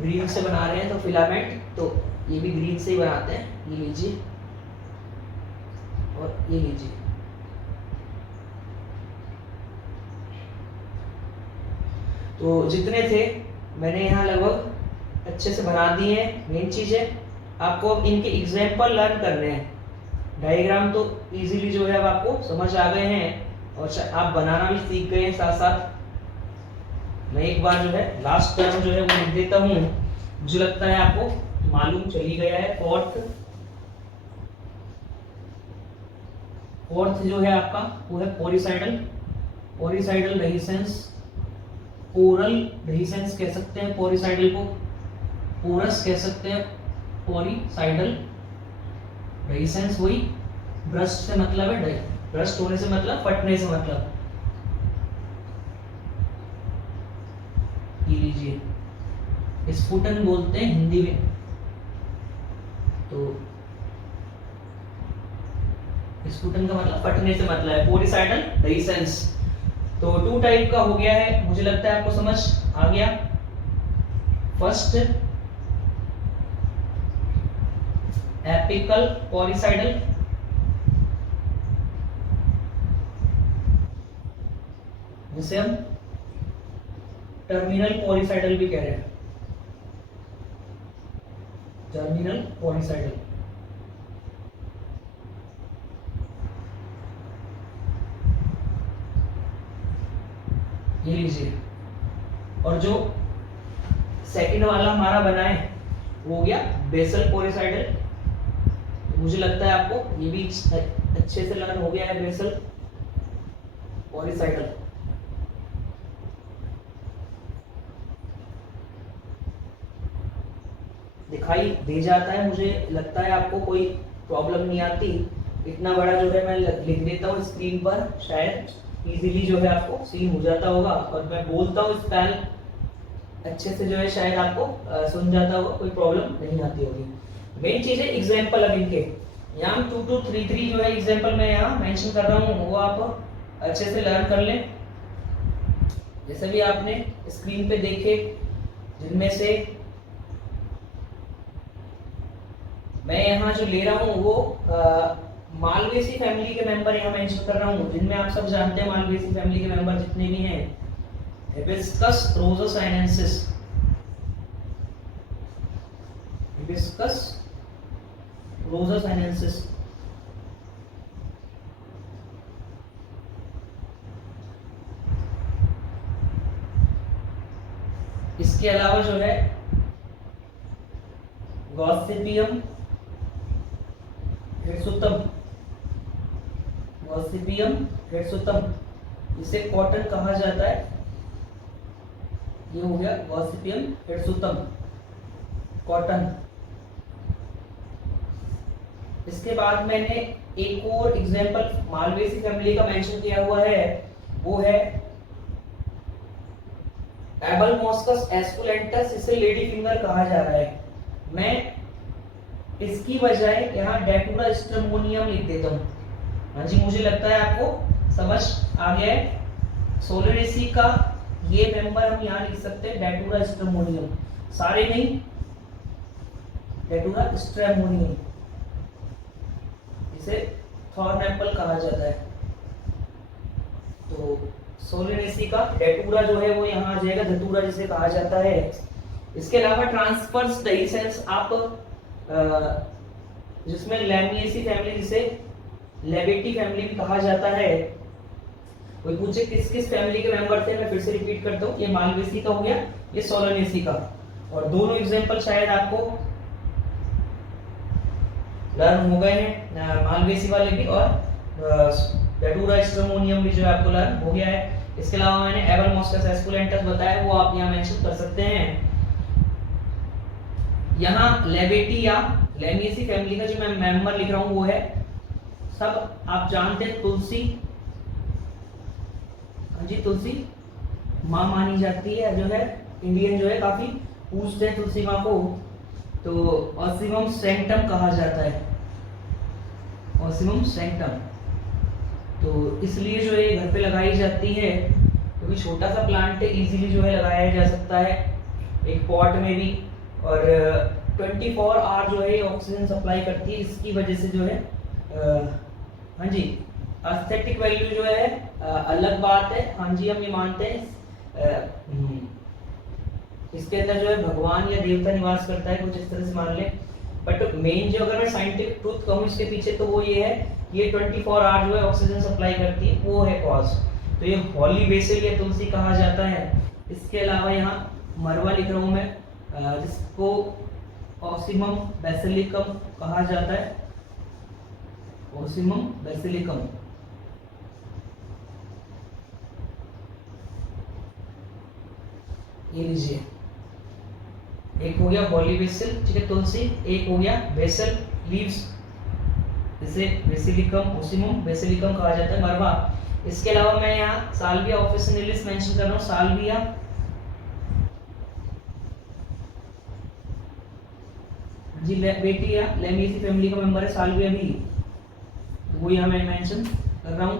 ग्रीन से बना रहे हैं तो फिलामेंट, तो ये भी ग्रीन से ही बनाते हैं। ये लीजिए और ये लीजिए। तो जितने थे मैंने यहाँ लगभग अच्छे से बना दिए हैं। मेन चीज है आपको अब इनके एग्जाम्पल लर्न करने हैं। डायग्राम तो इजीली जो है अब आपको समझ आ गए हैं और आप बनाना भी सीख गए हैं साथ साथ। मैं एक बार जो है लास्ट टर्म जो है वो लिख देता हूँ, मुझे लगता है आपको मालूम चली गया है। फोर्थ जो है आपका वो है पोलीसाइडल। पोलीसाइडल रेजिस्टेंस, पोरल रेजिस्टेंस कह सकते हैं पोलीसाइडल को, पोरस कह सकते हैं पोलीसाइडल। रेजिस्टेंस वही ब्रस्ट से मतलब है, ब्रस्ट होने से मतलब फटने से मतलब। ये लीजिए, स्फुटन बोलते हैं हिंदी में। तो स्फुटन का मतलब फटने से मतलब है, पोलीसाइडल रेजिस्टेंस। तो 2 टाइप का हो गया है, मुझे लगता है आपको समझ आ गया। फर्स्ट एपिकल पोलीसाइडल, जिसे हम टर्मिनल पोलीसाइडल भी कह रहे हैं। टर्मिनल पोलीसाइडल, ये लीजिए। और जो सेकंड वाला हमारा बना है वो हो गया बेसल पोलीसाइडल। मुझे लगता है आपको ये भी अच्छे से लर्न हो गया है। बेसल पोलीसाइडल दिखाई दे जाता है, मुझे लगता है आपको कोई प्रॉब्लम नहीं आती। इतना बड़ा जो है मैं लिख देता हूँ स्क्रीन पर, शायद इजीली जो है आपको सीन हो जाता होगा। और मैं बोलता हूँ स्पेल अच्छे से जो है शायद आपको सुन जाता होगा, कोई प्रॉब्लम नहीं आती होगी। मेन चीज है एग्जाम्पल। अब इनके यहाँ 2 2 3 3 जो है एग्जाम्पल मैं यहाँ मेंशन कर रहा हूँ, वो आप अच्छे से लर्न कर लें। जैसे भी आपने स्क्रीन पे देखे, जिनमें से मैं यहाँ जो ले रहा हूँ वो मालवेसी फैमिली के मेंबर यहाँ मेंशन कर रहा हूँ, जिनमें आप सब जानते हैं मालवेसी फैमिली के मेंबर जितने भी हैं, हिबिस्कस रोसेसिनेंसिस, हिबिस्कस रोसेसिनेंसिस। इसके अलावा जो है गॉसिपियम हिरसुतम, गॉसिपियम हिरसुतम, इसे कॉटन कहा जाता है। ये हो गया गॉसिपियम हिरसुतम, कॉटन। इसके बाद मैंने एक और एग्जांपल मालवेसी फैमिली का मेंशन किया हुआ है, वो है एबलमोस्कस एस्कुलेंटस, इसे लेडी फिंगर कहा जा रहा है। मैं इसकी बजाय यहाँ डेटुरा स्ट्रमोनियम लिख देता हूँ। हाँ जी, मुझे लगता है आपको समझ आ गया है। सोलेनेसी का ये मेंबर हम यहाँ लिख सकते हैं डेटुरा स्ट्रमोनियम, सारे नहीं, डेटुरा स्ट्रमोनियम, इसे थॉर्न एप्पल कहा जाता है। तो सोलेनेसी का डेटुरा जो है वो यहाँ आ जाएगा, धतूरा जिसे कहा जाता है। इसके अलावा ट्रांसफर्स डेहिसेंस आप जिसमें लैमिएसी फैमिली, जिसे लेबेटी फैमिली भी कहा जाता है। कोई पूछे किस किस फैमिली के मेंबर थे, मैं फिर से रिपीट करता हूँ, ये मालवेसी का हो गया, ये सोलेनेसी का। और दोनों एग्जांपल शायद आपको लर्न हो गए हैं, मालवेसी वाले भी और डेटुरा स्ट्रमोनियम भी जो है आपको लर्न हो गया है। इसके अलावा मैंने एबलमोस्कस एस्कुलेंटस बताया, वो आप यहाँ मेंशन कर सकते हैं। यहाँ लेबेटी या लैमिएसी फैमिली का जो मैं मेंबर लिख रहा हूँ वो है, सब आप जानते हैं, तुलसी। हाँ जी, तुलसी माँ मानी जाती है, जो है इंडियन जो है काफी पूजते हैं तुलसी माँ को। तो ऑसिमम सैंक्टम कहा जाता है, ऑसिमम सैंक्टम। तो इसलिए जो है घर पे लगाई जाती है, क्योंकि छोटा सा प्लांट है, इजीली जो है लगाया जा सकता है एक पॉट में भी। और 24 आवर जो है ऑक्सीजन सप्लाई करती है, इसकी वजह से जो है हाँ जी, एस्थेटिक वैल्यू जो है अलग बात है। हाँ जी, हम ये मानते हैं इसके अंदर जो है भगवान या देवता निवास करता है, कुछ इस तरह से मान ले। बट मेन जो अगर मैं साइंटिफिक ट्रूथ कहूँ इसके पीछे, तो वो ये है, ये 24 आवर जो है ऑक्सीजन सप्लाई करती है, वो है कॉज। तो ये हॉली बेसिल या तुलसी कहा जाता है। इसके अलावा यहाँ मरवा लिख रहा हूँ मैं, जिसको ऑसिमम बेसिलिकम कहा जाता है, ऑसिमम बेसिलिकम। ये लीजिए, एक हो गया हॉली बेसिल, ठीक है, तुलसी। एक हो गया बेसिल लीव्स, इसे बेसिलिकम, ओसिमम बेसिलिकम कहा जाता है, मरवा। इसके अलावा मैं यहाँ साल्विया ऑफिसिनालिस मेंशन कर रहा हूँ, साल्विया। जी बेटी या लैमिएसी फैमिली का मेंबर है साल्विया भी, तो वो यहाँ मैं मेंशन कर रहा हूँ।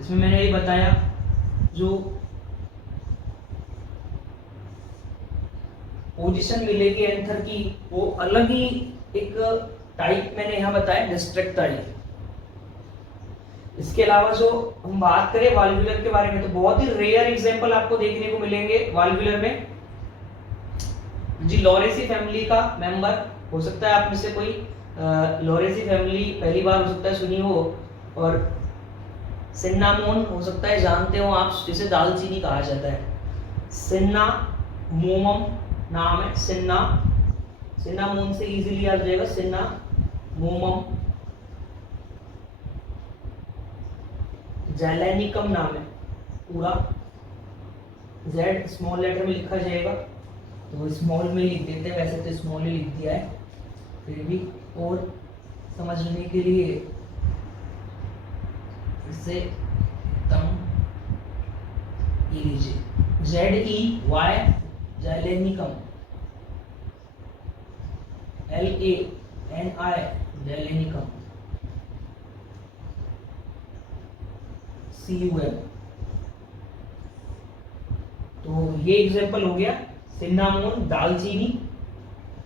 इसमें मैंने ये बताया, जो पोजीशन मिलेगी एंथर की, वो अलग ही एक टाइप मैंने यहाँ बताया, डिस्ट्रिक्ट टाइप। इसके अलावा जो हम बात करें वाल्वुलर के बारे में, तो बहुत ही रेयर एग्जांपल आपको देखने को मिलेंगे वाल्वुलर में। जी लॉरेसी फैमिली का मेंबर हो सकता है, आप में से कोई लॉरेसी फैमिली पहली बार हो सकता है सुनी हो। और सिन्नामोन हो सकता है जानते हो आप, जिसे दालचीनी कहा जाता है। सिन्नामोमम नाम है, सिन्नामोन से इजीली आ जाएगा, सिन्नामोमम। जैलेनिकम नाम है पूरा, जेड स्मॉल लेटर में लिखा जाएगा, तो स्मॉल में लिख देते हैं, वैसे तो स्मॉल ही लिख दिया है, फिर भी और समझने के लिए इसे तम ये लीजिए, ZEY जैलेनिकम, LANI जैलेनिकम, CUM। तो ये एग्जांपल हो गया सिन्नामोन, दालचीनी।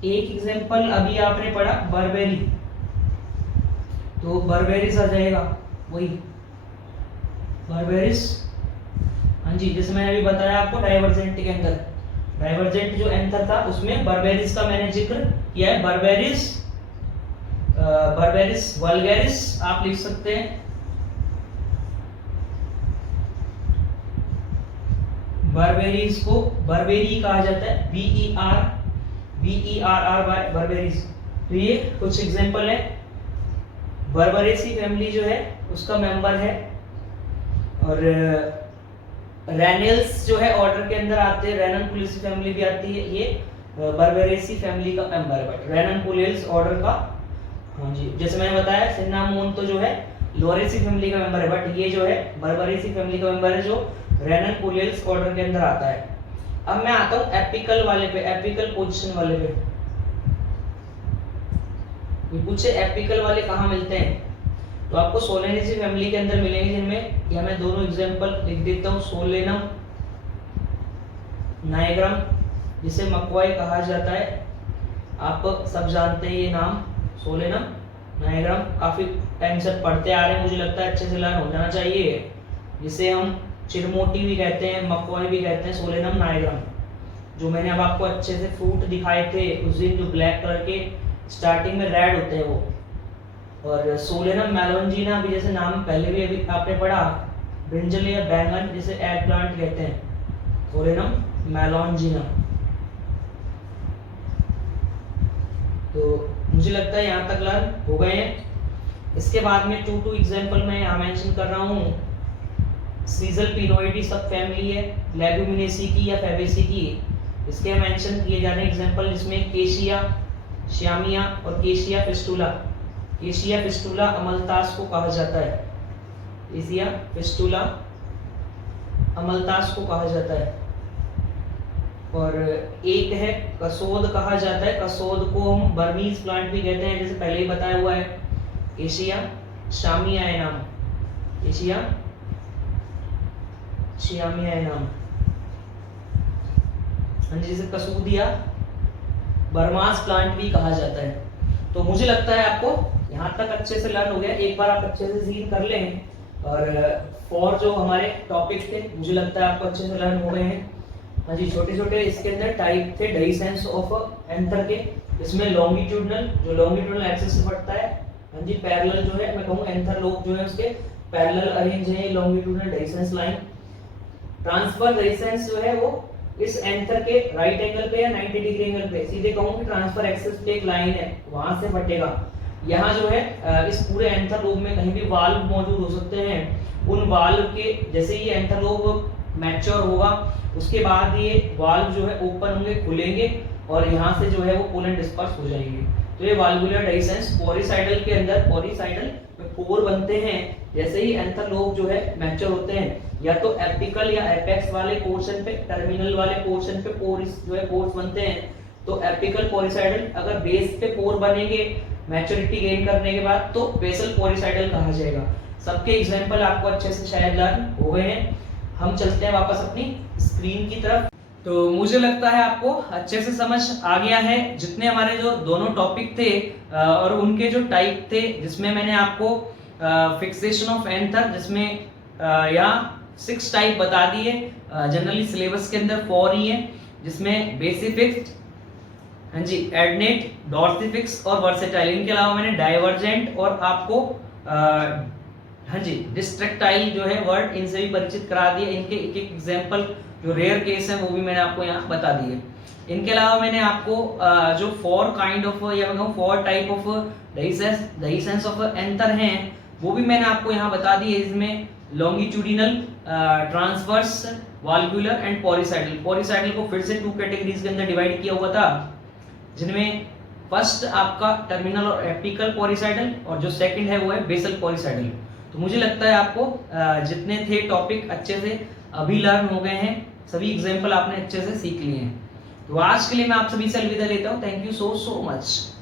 एक एग्जांपल अभी आपने पढ़ा बर्बेरी, तो बर्बेरिस आ जाएगा, वही बर्बेरिस हाँ जी, जैसे मैंने अभी बताया आपको डाइवर्जेंट के अंदर, डाइवर्जेंट जो एंथर था उसमें बर्बेरिस का मैंने जिक्र किया है। बर्बेरिस, बर्बेरिस वल्गैरिस आप लिख सकते हैं। बर्बेरिस को बर्बेरी कहा जाता है, BERRY बर्बेरिस। तो ये कुछ एग्जांपल है। बर्बरेसी फैमिली जो है उसका मेंबर है, और रेनल्स जो है ऑर्डर के अंदर आते हैं, रेननकुलेसी फैमिली भी आती है, ये बर्बरेसी फैमिली का मेंबर है, बट रेननकुलेस ऑर्डर का। हाँ जी, जैसे मैंने बताया सिन्नामोन तो जो है लोरेसी फैमिली का मेंबर है, बट ये जो है बर्बरेसी फैमिली का मेंबर है जो रेननकुलेस ऑर्डर के अंदर आता है। अब मैं आता हूँ एपिकल वाले पे, एपिकल पोजीशन वाले पे। पूछे एपिकल वाले कहाँ मिलते हैं, तो आपको सोलेनेसी फैमिली के अंदर मिलेंगे, जिनमें या मैं दोनों एग्जांपल लिख देता हूँ। सोलेनम नाइग्रम, जिसे मक्वाई कहा जाता है, आप सब जानते हैं ये नाम, सोलेनम नाइग्रम। काफी टाइम से पढ़ते आ रहे हैं, मुझे लगता है अच्छे से लर्न हो जाना चाहिए। जिसे हम चिरमोटी भी कहते हैं, मक्वाई भी कहते हैं, सोलेनम नाइग्रम। जो मैंने अब आपको अच्छे से फ्रूट दिखाए थे उस दिन, जो ब्लैक कलर के स्टार्टिंग में रेड होते हैं वो। और सोलेनम मैलोंजिना भी, जैसे नाम पहले भी अभी आपने पढ़ा, ब्रिंजल या बैंगन जिसे एग प्लांट कहते हैं, सोलेनम मैलोंजिना। तो मुझे लगता है यहाँ तक लर्न हो गए हैं। इसके बाद में टू एग्जांपल मैं यहाँ मेंशन कर रहा हूँ। सीजल पिनोइडी सब फैमिली है, लेगुमिनेसी की या फैबेसी की, इसके मेंशन किए जा रहे एग्जांपल, जिसमें केशिया श्यामिया और केशिया फिस्टुला। केशिया फिस्टुला अमलतास को कहा जाता है, केशिया फिस्टुला अमलतास को कहा जाता है। और एक है कसोद कहा जाता है, कसोद को हम बर्मीज प्लांट भी कहते हैं, जैसे पहले ही बताया हुआ है। केशिया शामिया है नाम, केशिया श्यामिया है नाम। हाँ जी, जैसे कसूदिया बर्मास प्लांट भी कहा जाता है। तो मुझे लगता है आपको यहाँ तक अच्छे से लर्न हो गया। एक बार आप अच्छे से सीन कर लें, और फॉर जो हमारे टॉपिक थे मुझे लगता है आपको अच्छे से लर्न हो गए हैं। हाँ जी, छोटे छोटे इसके अंदर टाइप थे डेहिसेंस ऑफ एंथर के। इसमें लॉन्गिट्यूडनल, जो लॉन्गिट्यूडनल एक्सिस से बढ़ता है, हाँ जी, पैरेलल जो है मैं कहूँ एंथर लोब जो है उसके पैरेलल अरेंज है longitudinal dehiscence line. Transfer dehiscence जो है वो इस एंथर के राइट एंगल पे या 90 डिग्री एंगल पे, सीधे कहूँ कि ट्रांसफर एक्सिस पे एक लाइन है, वहां से बटेगा। यहाँ जो है इस पूरे एंथर लोब में कहीं भी वाल्व मौजूद हो सकते हैं। उन वाल्व के जैसे ये एंथर लोब मैच्योर होगा, उसके बाद ये वाल्व जो है ओपन होंगे, खुलेंगे, और यहाँ से जो है वो पुल एंड डिस्पर्स हो जाएंगे। तो ये वाल्वुलर डेहिसेंस पोरिसाइडल के अंदर, पोरिसाइडल में पोर बनते हैं। जैसे ही एंथर लोब जो है मैच्योर होते हैं, या तो एपिकल या एपेक्स वाले पोर्शन पे, टर्मिनल वाले पोर्शन पे पोर्स जो है पोर्स बनते हैं। तो एपिकल पोरिसाइडल, अगर बेस पे पोर बनेंगे मैच्योरिटी गेन करने के बाद, तो बेसल पोरिसाइडल कहा जाएगा। सबके एग्जांपल आपको अच्छे से शायद लर्न हो गए हैं। हम चलते हैं वापस अपनी स्क्रीन की तरफ। तो मुझे लगता है आपको अच्छे से समझ आ गया है जितने हमारे जो दोनों टॉपिक थे और उनके जो टाइप थे, जिसमें मैंने आपको फिक्सेशन ऑफ एंथर, जिसमें यहाँ 6 टाइप बता दिए। जनरली सिलेबस के अंदर 4 ही है, जिसमें बेसिफिक्स, हाँ जी, एडनेट, डॉर्सिफिक्स और वर्सेटाइल। इनके अलावा मैंने डाइवर्जेंट और आपको हाँ जी डिस्ट्रक्टाइल जो है वर्ड, इनसे भी परिचित करा दिए। इनके एक एक एग्जांपल जो रेयर केस है वो भी मैंने आपको यहाँ बता दिए। इनके अलावा मैंने आपको जो 4 काइंड ऑफ या मैं कहूँ 4 type of dehiscence of anther हैं वो भी मैंने आपको यहाँ बता दिए। इसमें लॉन्गिट्यूडिनल, ट्रांसवर्स, वाल्वुलर एंड पोरिसाइडल। पोरिसाइडल को फिर से 2 कैटेगरीज के अंदर डिवाइड किया हुआ था, जिनमें फर्स्ट आपका टर्मिनल और एपिकल पोरिसाइडल, और जो सेकंड है वो है बेसल पोरिसाइडल। तो मुझे लगता है आपको जितने थे टॉपिक अच्छे से अभी लर्न हो गए हैं, सभी एग्जांपल आपने अच्छे से सीख लिए हैं। तो आज के लिए मैं आप सभी से अलविदा लेता हूँ। Thank you so much.